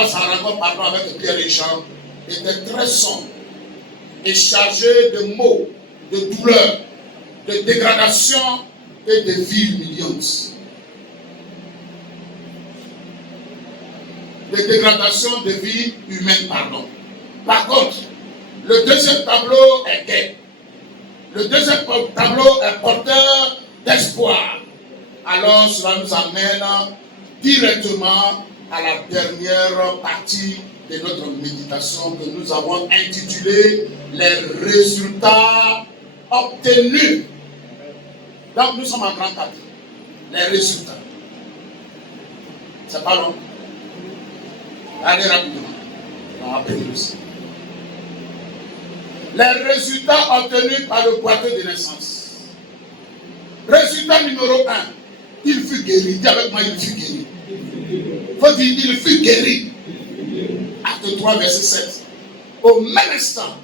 sa rencontre avec Pierre et Jean était très sombre et chargé de maux, de douleurs, de dégradation et de vie humiliante. De dégradation de vie humaine, pardon. Par contre, le deuxième tableau est gai. Le deuxième tableau est porteur d'espoir. Alors cela nous amène directement à la dernière partie de notre méditation que nous avons intitulée les résultats obtenus. Donc nous sommes en grand 4. Les résultats. C'est pas long. Allez rapidement. On va appeler aussi. Les résultats obtenus par le boiteux de naissance. Résultat numéro 1. Il fut guéri. Dis avec moi, il fut guéri. Il faut dire, il fut guéri. Acte 3, verset 7. Au même instant,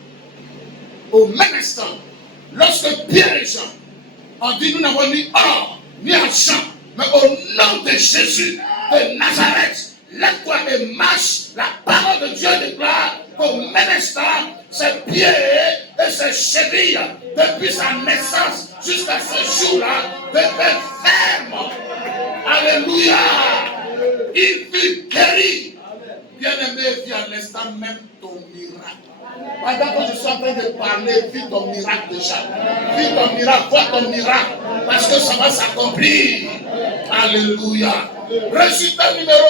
lorsque Pierre et Jean ont dit, nous n'avons ni or, ni argent, mais au nom de Jésus de Nazareth, lève-toi et marche. La parole de Dieu déclare qu'au même instant, ses pieds et ses chevilles, depuis sa naissance jusqu'à ce jour-là, devaient fermes. Alléluia. Il fut guéri. Bien-aimé, vis à l'instant même ton miracle. Pendant que je suis en train de parler, vis ton miracle déjà. Vis ton miracle, vois ton miracle. Parce que ça va s'accomplir. Alléluia. Résultat numéro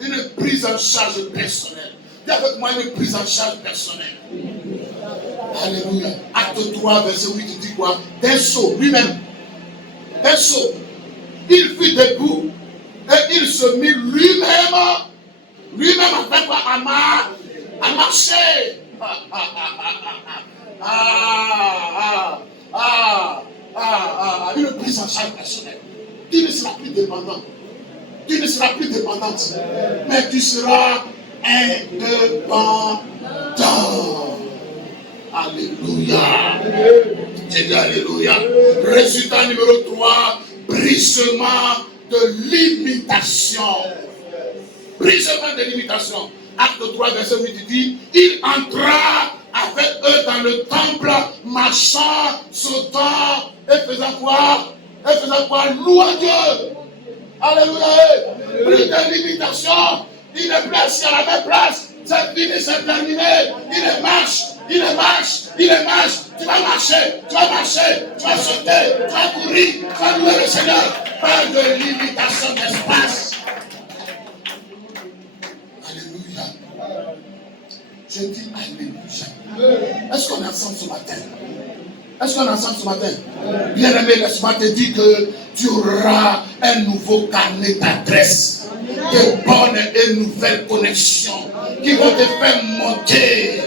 2. Une prise en charge personnelle. Dis avec moi une prise en charge personnelle. Alléluia. Acte 3, verset 8, il dit quoi? D'un saut, lui-même. D'un saut. Il fut debout et il se mit lui-même avec quoi? À marcher. Une prise en charge personnelle. Tu ne seras plus dépendant. Tu ne seras plus dépendante. Mais tu seras indépendant. Alléluia. J'ai dit alléluia. Résultat numéro 3. Brisement de l'imitation. Brisement de l'imitation. Acte 3, verset 8, il dit, il entra avec eux dans le temple, marchant, sautant, et faisant quoi? Louant Dieu. Alléluia. Plus de limitation. Il n'est plus assis à la même place. C'est fini, c'est terminé. Il marche. Tu vas marcher, tu vas sauter, tu vas courir, tu vas louer le Seigneur. Pas de limitation d'espace. Alléluia. Je dis alléluia. Est-ce qu'on est ensemble ce matin? Bien-aimé, laisse-moi te dire que tu auras un nouveau carnet d'adresses, de bonnes et nouvelles connexions qui vont te faire monter.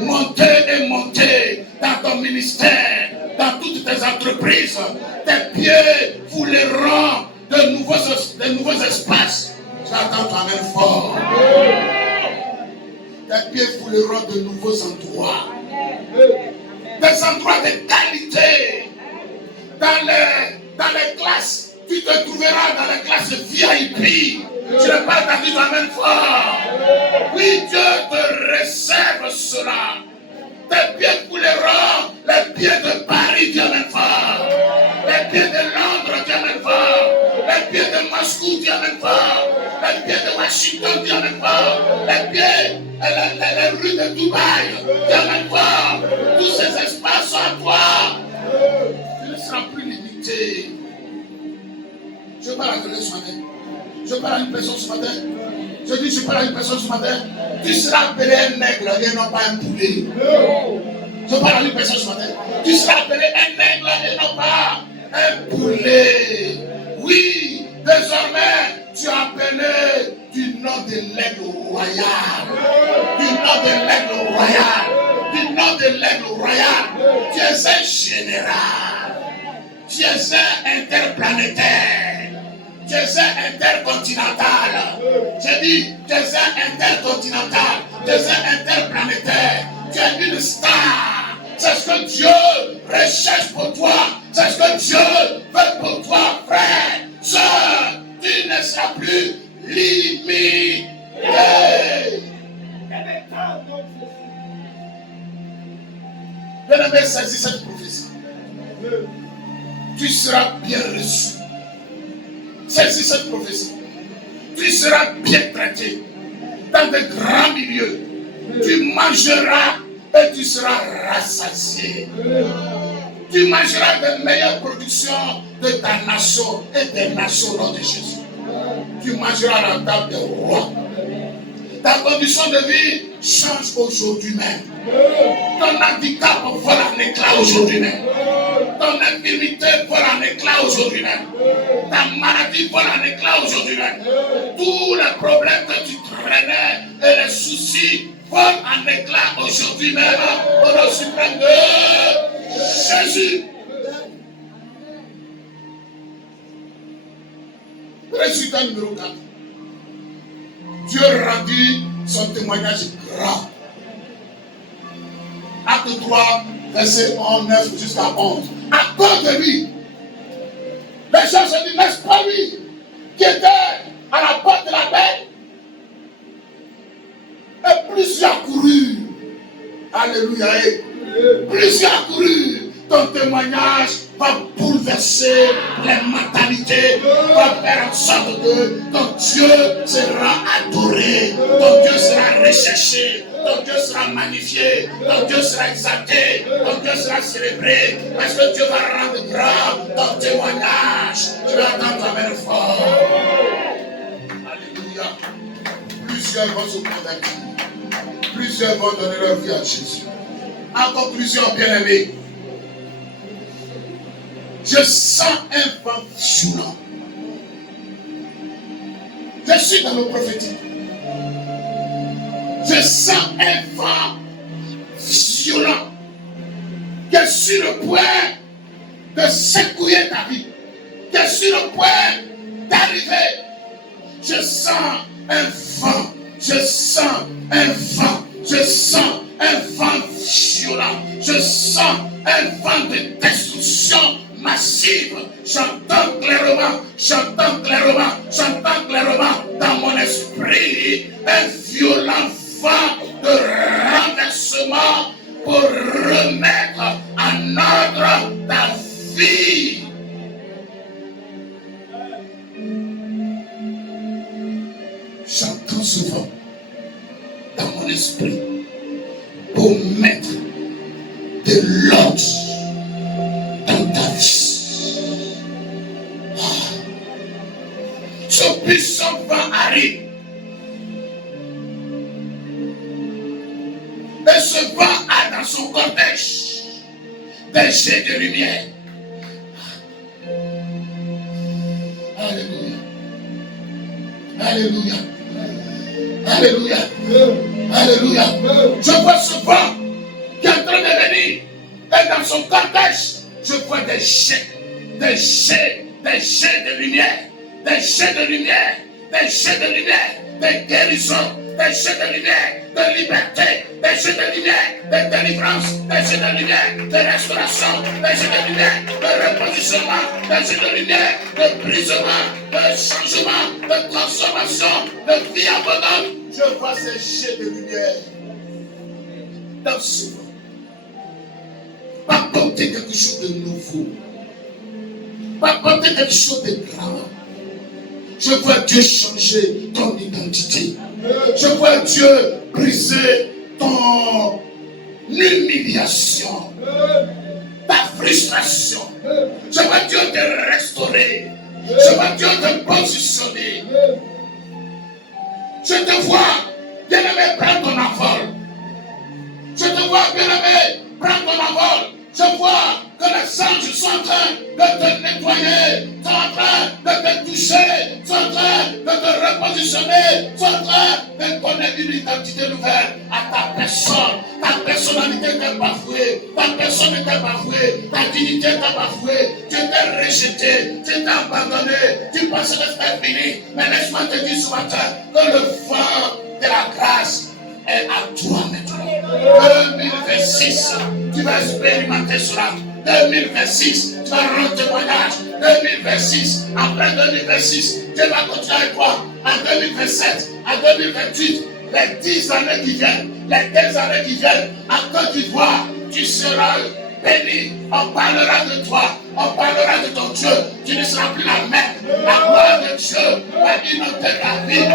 Monter dans ton ministère, dans toutes tes entreprises. Tes pieds fouleront de nouveaux espaces. J'attends ton amen fort. Tes pieds fouleront de nouveaux endroits. Des endroits de qualité. Dans les classes Tu te trouveras dans la classe VIP. Tu n'es pas attendu toi-même fort. Oui, Dieu te réserve cela. Tes pieds couleront les pieds de Paris, Dieu m'aime fort. Les pieds de Londres, Dieu m'aime fort. Les pieds de Moscou, Dieu m'aime fort. Les pieds de Washington, Dieu m'aime fort. Les pieds, les rues de Dubaï, Dieu m'aime fort. Tous ces espaces sont à toi. Tu ne seras plus limité. Je parle à quelqu'un ce matin. Je parle à une personne ce matin. Je dis, je parle à une personne ce matin. Tu seras appelé un aigle et non pas un poulet. Je parle à une personne ce matin. Tu seras appelé un aigle et non pas un poulet. Oui, désormais, tu es appelé du nom de l'aigle royal. Du nom de l'aigle royal. Du nom de l'aigle royal. Tu es un général. Tu es un interplanétaire. Tu es un intercontinental. J'ai dit, tu es un intercontinental. Tu es un interplanétaire. Tu es une star. C'est ce que Dieu recherche pour toi. C'est ce que Dieu veut pour toi, frère. Sœur, tu ne seras plus limité. Bien-aimé, saisis cette prophétie. Tu seras bien reçu. Saisis cette prophétie. Tu seras bien traité dans de grands milieux. Tu mangeras et tu seras rassasié. Tu mangeras de meilleures productions de ta nation et des nations au nom de Jésus. Tu mangeras à la table des rois. Ta condition de vie change aujourd'hui même. Ton handicap vole en éclat aujourd'hui même. Ton infirmité vole en éclat aujourd'hui même. Ta maladie vole en éclat aujourd'hui même. Tous les problèmes que tu traînais et les soucis volent en éclat aujourd'hui même au nom suprême de Jésus. Résultat numéro 4. Dieu rendit son témoignage grand. Acte 3, verset 9 jusqu'à 11. À cause de lui, les gens se disent, n'est-ce pas lui qui était à la porte de la paix? Et plusieurs coururent. Alléluia. Plusieurs coururent. Ton témoignage va bouleverser les mentalités, va faire en sorte que ton Dieu sera adoré, ton Dieu sera recherché, ton Dieu sera magnifié, ton Dieu sera exalté, ton Dieu sera célébré, parce que Dieu va rendre grand ton témoignage. Tu vas attendre ta main fort. Alléluia. Plusieurs vont se convertir, plusieurs vont donner leur vie à Jésus. En conclusion, bien-aimés, je sens un vent violent. Je suis dans le prophétique. Je sens un vent violent qui est sur le point de secouer ta vie, qui est sur le point d'arriver. Je sens un vent, je sens un vent, je sens un vent violent, je sens un vent de destruction massive. J'entends clairement dans mon esprit un violent vent de renversement pour remettre en ordre ta vie. J'entends ce vent dans mon esprit pour mettre de l'ordre dans ta vie. Ce puissant vent arrive. Et ce vent a dans son cortège des jets de lumière. Alléluia. Alléluia. Alléluia. Alléluia. Je vois ce vent qui est en train de venir. Et dans son cortège, je vois des jets de lumière. Des jets de lumière, des jets de lumière, des guérisons, des jeux de lumière, de liberté, des jeux de lumière, de délivrance, des jeux de lumière, de restauration, des jeux de lumière, de repositionnement, des jeux de lumière, de brisement, de changement, de transformation, de vie abondante. Je vois ces jeux de lumière dans ce monde. Pas porter quelque chose de nouveau. Pas porter quelque chose de grand. Je vois Dieu changer ton identité. Je vois Dieu briser ton humiliation, ta frustration. Je vois Dieu te restaurer. Je vois Dieu te positionner. Je te vois, bien-aimé, prendre ton envol. Je te vois, bien-aimé, prendre ton envol. Je vois que les anges sont en train de te nettoyer, sont en train de te toucher, sont en train de te repositionner, sont en train de donner une identité nouvelle à ta personne. Ta personnalité t'est bafouée, ta personne t'est bafouée, ta dignité t'est bafouée, tu t'es rejeté, tu t'es abandonné, tu pensais que c'était fini. Mais laisse-moi te dire ce matin que le vent de la grâce est à toi maintenant. 2026, tu vas expérimenter cela. 2026, tu vas rendre témoignage. 2026, après 2026, Dieu va continuer avec toi. En 2027, en 2028, les 10 années qui viennent, les 15 années qui viennent, en Côte d'Ivoire, tu seras béni. On parlera de toi, on parlera de ton Dieu. Tu ne seras plus la même. La gloire de Dieu va inonder ta vie.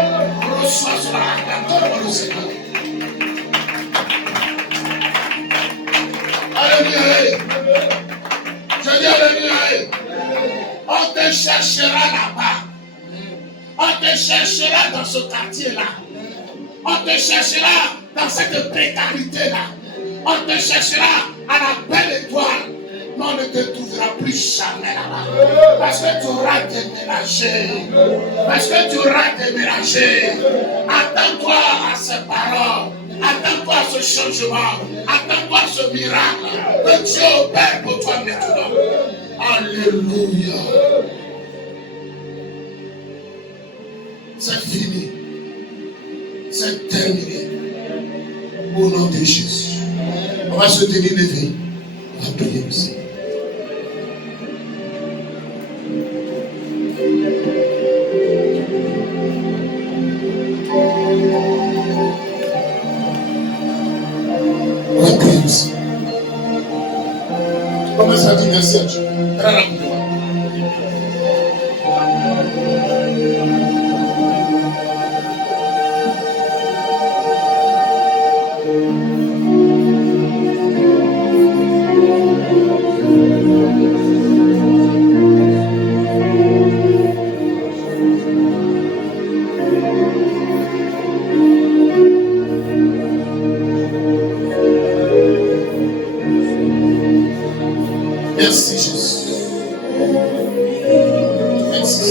Reçois cela à ton Seigneur. Alléluia. Je dis alléluia. On te cherchera là-bas. On te cherchera dans ce quartier-là. On te cherchera dans cette précarité-là. On te cherchera à la belle étoile. Mais on ne te trouvera plus jamais là-bas. Parce que tu auras déménagé. Parce que tu auras déménagé. Attends-toi à ces paroles. Attends-toi à ce changement. Attends-toi à ce miracle que Dieu opère pour toi maintenant. Alléluia. C'est fini. C'est terminé. Au nom de Jésus. On va se tenir levé. On va prier aussi. On va prier aussi. Commence à dire merci à Dieu. Très rapidement. Merci Jésus. Merci.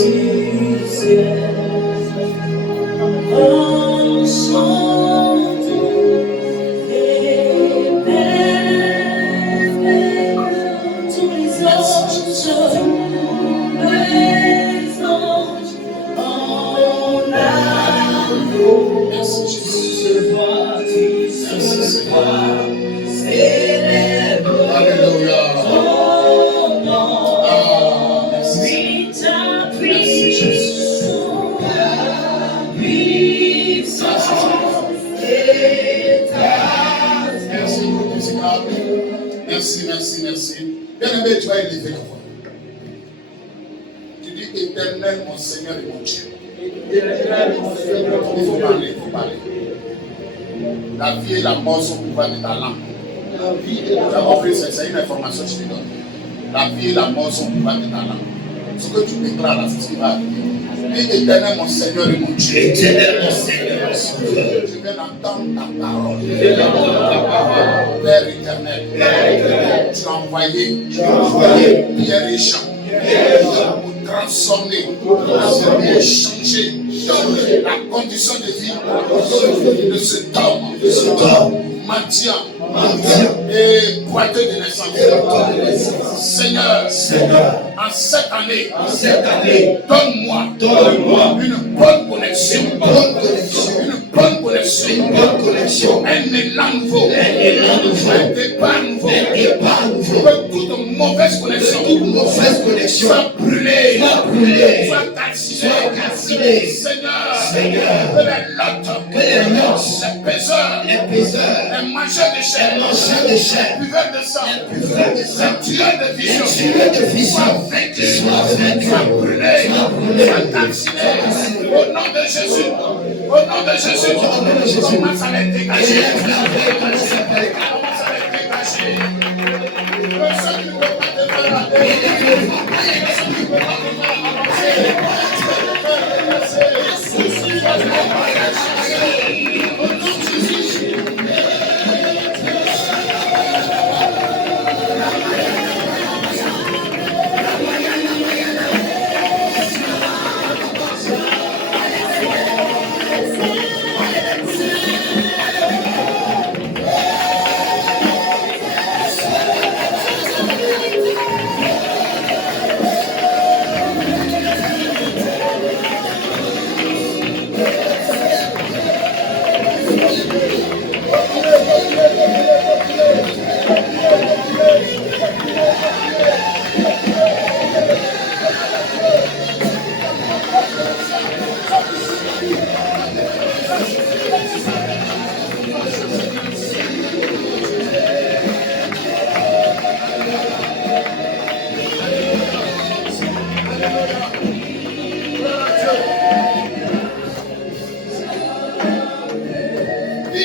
Merci. Bien-aimé, tu vas élever la voix. Tu dis éternel, mon Seigneur et mon Dieu. Il faut parler. La vie et la mort sont au pouvoir de ta langue. Tu as compris, c'est une information que je te donne. La vie et la mort sont au pouvoir de ta langue. Ce que tu déclares là, c'est ce qui va arriver. Dis éternel, mon Seigneur et mon Dieu. Éternel, mon Seigneur et mon Dieu. Je viens d'entendre ta parole. Père éternel, tu as envoyé Pierre et Jean pour transformer, pour changer la condition de vie de cet homme, mendiant et boiteux de naissance. Seigneur, en cette année, donne-moi une bonne connexion, une bonne connexion connexion, un élan nouveau, un départ nouveau, que toute mauvaise connexion soit brûlée, soit calcinée. Seigneur, que les notes, les peseurs, les mangeurs de chair, buveurs de sang, les tueurs de vision, soient vaincus, soient brûlés, soient calcinés. Au nom de Jésus, commence à les dégager. Commence à les dégager. Personne ne peut pas te faire avancer. Personne ne peut pas te faire avancer. Au nom de Jésus.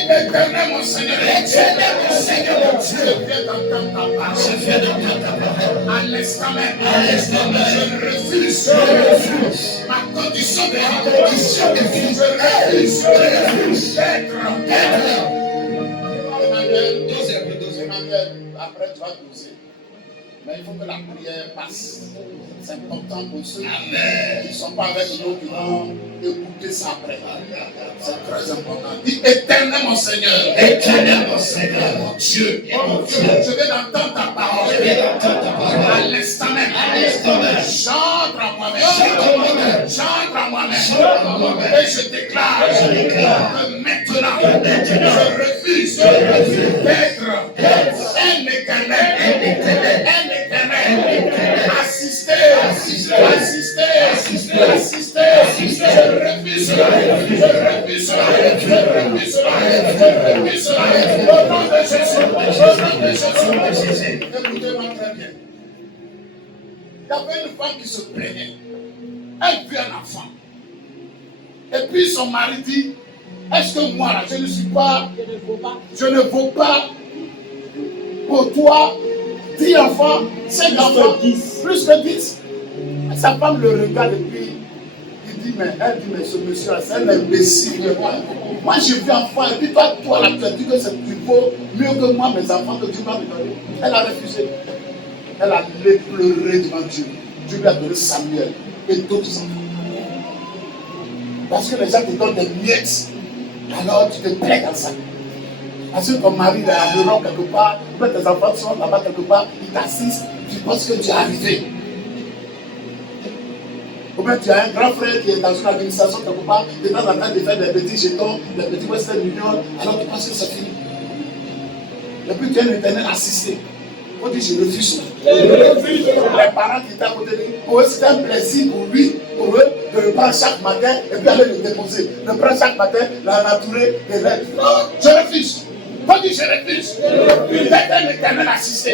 Éternel mon Seigneur, je viens d'entendre ta parole. À l'instant même, je refuse ma condition de vie. Je refuse d'être. Emmanuel, après tu vas doser. Mais il faut que la prière passe. C'est important pour ceux qui ne sont pas avec nous, qui vont écouter ça après. C'est très important. Dis éternel mon Seigneur. Éternel mon Seigneur. Mon Dieu. Je vais d'entendre ta parole. À l'instant même. J'entre en moi-même. J'entre en moi-même. Et je déclare que maintenant, je refuse d'être un éternel. Assister. Je refuse. Au nom de Jésus. Écoutez-moi très bien. Il y avait une femme qui se plaignait. Elle vit un enfant. Et puis son mari dit, est-ce que moi là, je ne vaux pas pour toi 10 enfants, 5 enfants, plus que 10. Sa femme le regarde et puis elle dit, mais ce monsieur-là, c'est un imbécile. Moi, j'ai vu un enfant, et puis toi là, tu as dit que tu vaux mieux que moi, mes enfants, que tu vas me donner. Elle a refusé. Elle a pleuré devant Dieu. Dieu lui a donné Samuel et d'autres enfants. Parce que les gens te donnent des miettes, alors tu te plais dans ça. Parce que ton mari est à l'Europe quelque part, ou tes enfants sont là-bas quelque part, ils t'assistent, tu penses que tu es arrivé. Ou bien tu as un grand frère qui est dans une administration quelque part, qui est en train de faire des petits jetons, des petits Western Union, alors tu penses que c'est fini. Et puis tu es l'éternel assisté. On dit je refuse. Les parents qui étaient à côté de lui, pour eux c'était un plaisir pour lui, pour eux, de le prendre chaque matin et puis aller le déposer. De prendre chaque matin, la nature, des lettres. Non, je refuse. On dit je refuse. D'être un éternel assisté.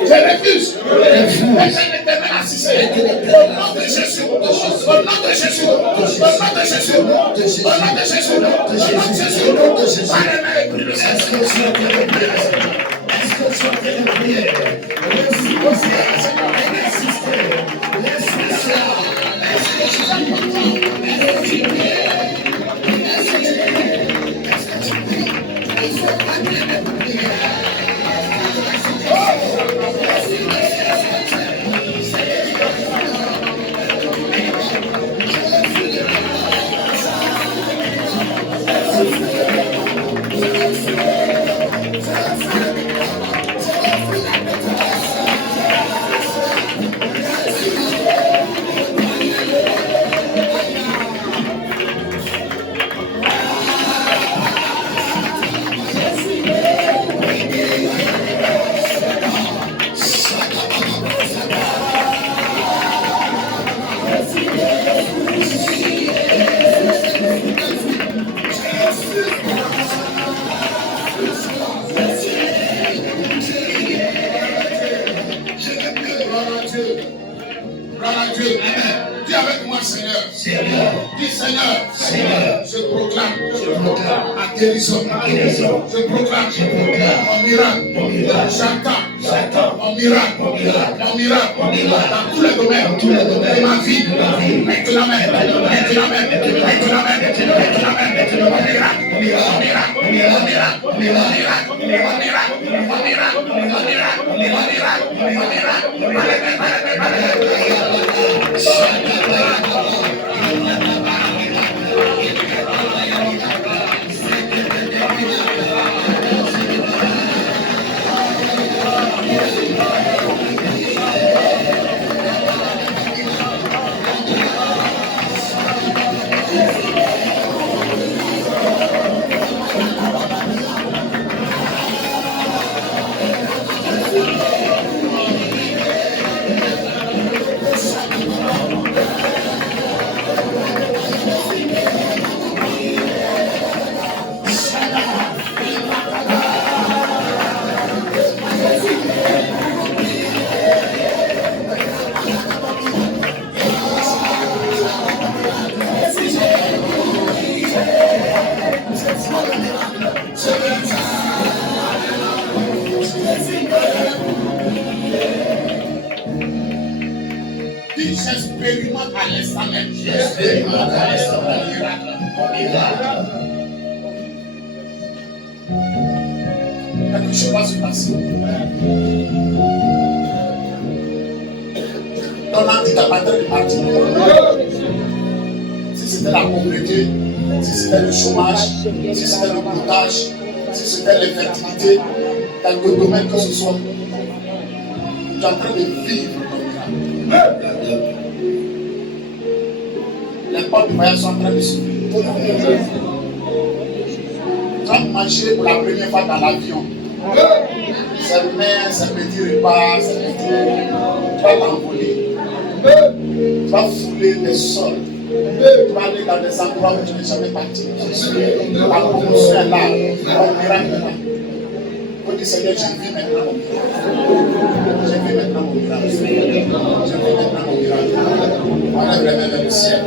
Je refuse. D'être un éternel assisté. Au nom de Jésus. Au nom de Jésus. Au nom de Jésus. Au nom de Jésus. Au nom de Jésus. Au nom de Jésus. Est-ce que tu as bien prié? Est-ce que tu as bien prié? Gloire à Dieu. Dis avec moi, Seigneur. Dis, Seigneur, je proclame ma guérison. Je proclame mon miracle. J'attends mon miracle. Mon miracle dans tous les domaines de ma vie. Maintenant même. J'expérimente à l'instant même. Quelque chose va se passer. Ton handicapteur est parti. Si c'était la pauvreté, si c'était le chômage, si c'était le blocage, si c'était l'infertilité, dans le domaine que ce soit, tu es en train de vivre. Les portes de voyage sont en train de s'ouvrir. Tu as mangé pour la première fois dans l'avion. C'est bien, c'est petit repas, c'est petit. Tu vas t'envoler. Tu vas fouler des sols. Tu vas aller dans des endroits où tu n'es jamais parti. La promotion est là. Le miracle est là. On dit Seigneur, je vis maintenant mon miracle. Je vis maintenant mon miracle. Je vis maintenant mon miracle. On lève les mains vers le ciel.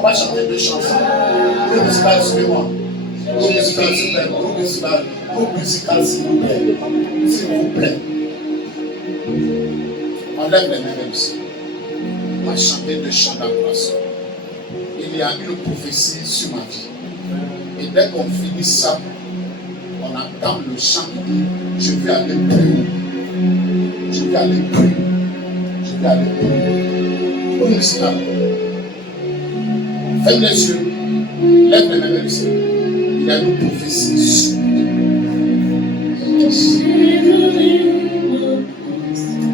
On va chanter deux chansons. Groupe musical, suivez-moi. Groupe musical, s'il vous plaît. Groupe musical, s'il vous plaît. S'il vous plaît. On lève les mains vers le ciel. On va chanter deux chants d'adoration. Il y a une prophétie sur ma vie. Et dès qu'on finit ça, on entend le chant qui dit je vais aller plus haut. Je vais aller plus haut. Je vais aller plus haut. Groupe musical. Ferme les yeux, lève les mains vers le ciel. Il y a une prophétie sur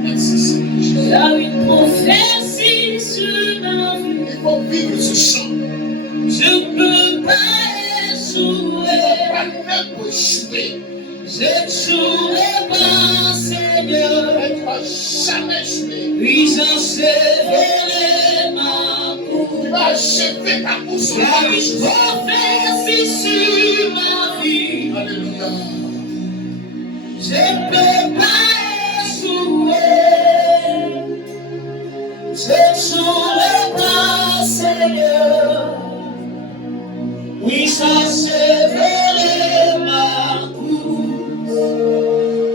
merci Seigneur. Il y a une prophétie sur ma vie. Il faut vivre ce chant. Je ne peux pas échouer. Je ne peux pas échouer. Je n'échouerai pas, Seigneur. Tu ne vas jamais échouer. Puis j'enseverai ma cour. Tu vas achever ta course. Il y a une prophétie sur ma vie. Alléluia. Je ne peux pas échouer. Je n'échouerai pas, Seigneur. Oui, j'achèverai ma course.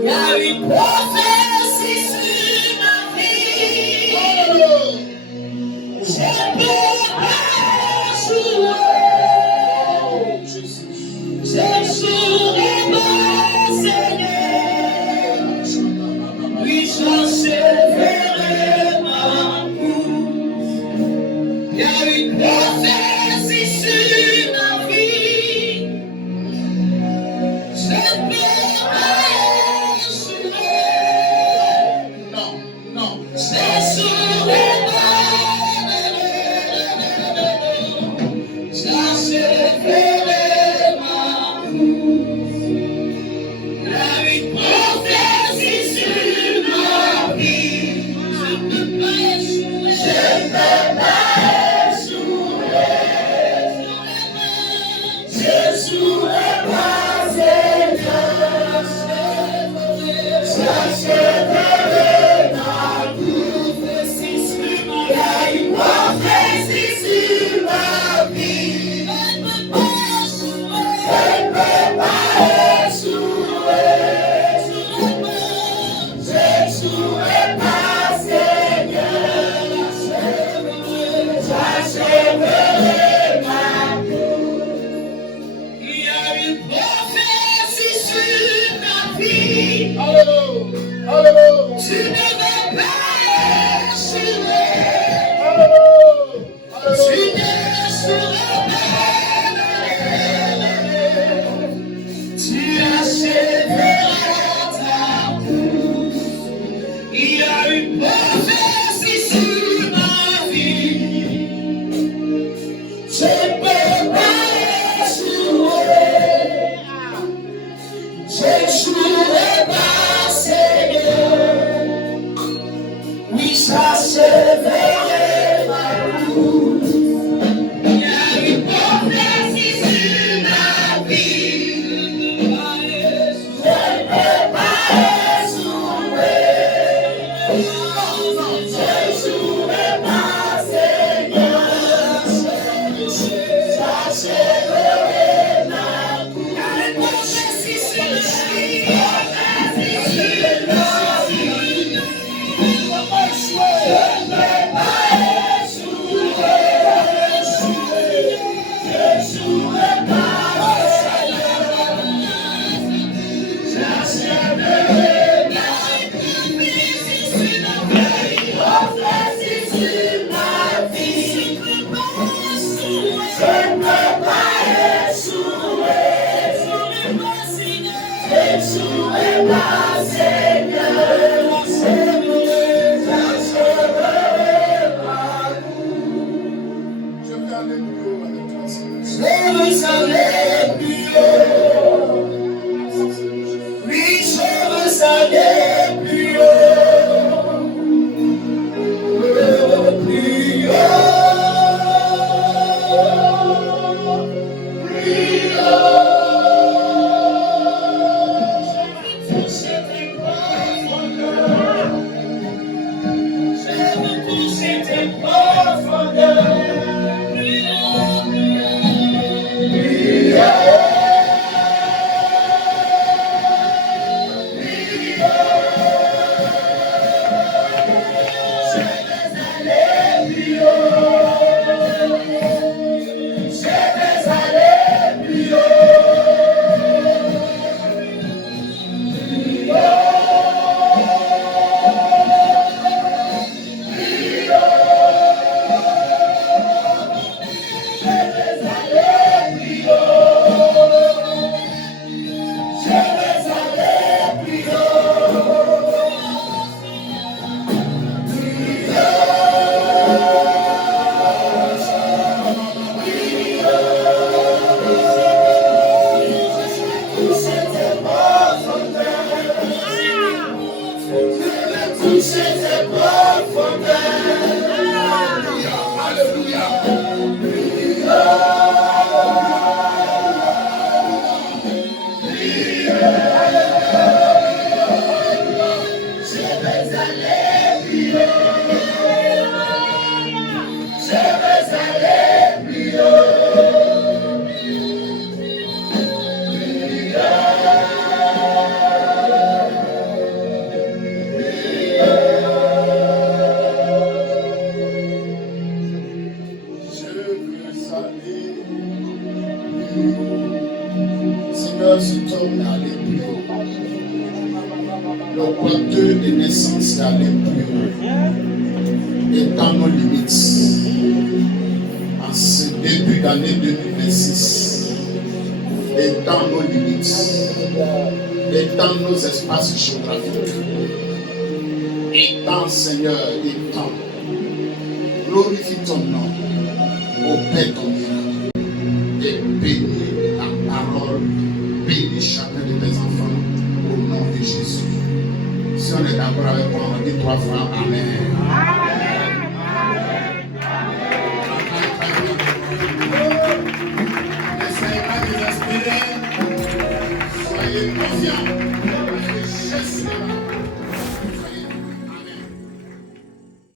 Il y a une prophétie sur ma vie. Je ne peux pas échouer. Je n'échouerai pas, Seigneur. Oui, j'achèverai ma course. Il y a une prophétie sur ma vie. Je ne peux pas échouer. Non, non. Je n'échouerai pas. J'achèverai ma course. Il y a une prophétie sur ma vie. Je ne peux pas échouer. Je ne peux pas échouer. Seigneur, ce tourne d'aller plus haut. Le compteur de naissance d'aller plus haut. Étant nos limites. En ce début d'année 2026. Étant nos limites. Étant nos espaces géographiques. Étant, Seigneur, étant. Glorifie ton nom. Opère ton miracle. Et bénis ta parole. Bénis chacun de tes enfants. Au nom de Jésus. Si on est d'accord avec moi, on dit 3 fois Amen. Ne soyez pas désespérés. Soyez confiants.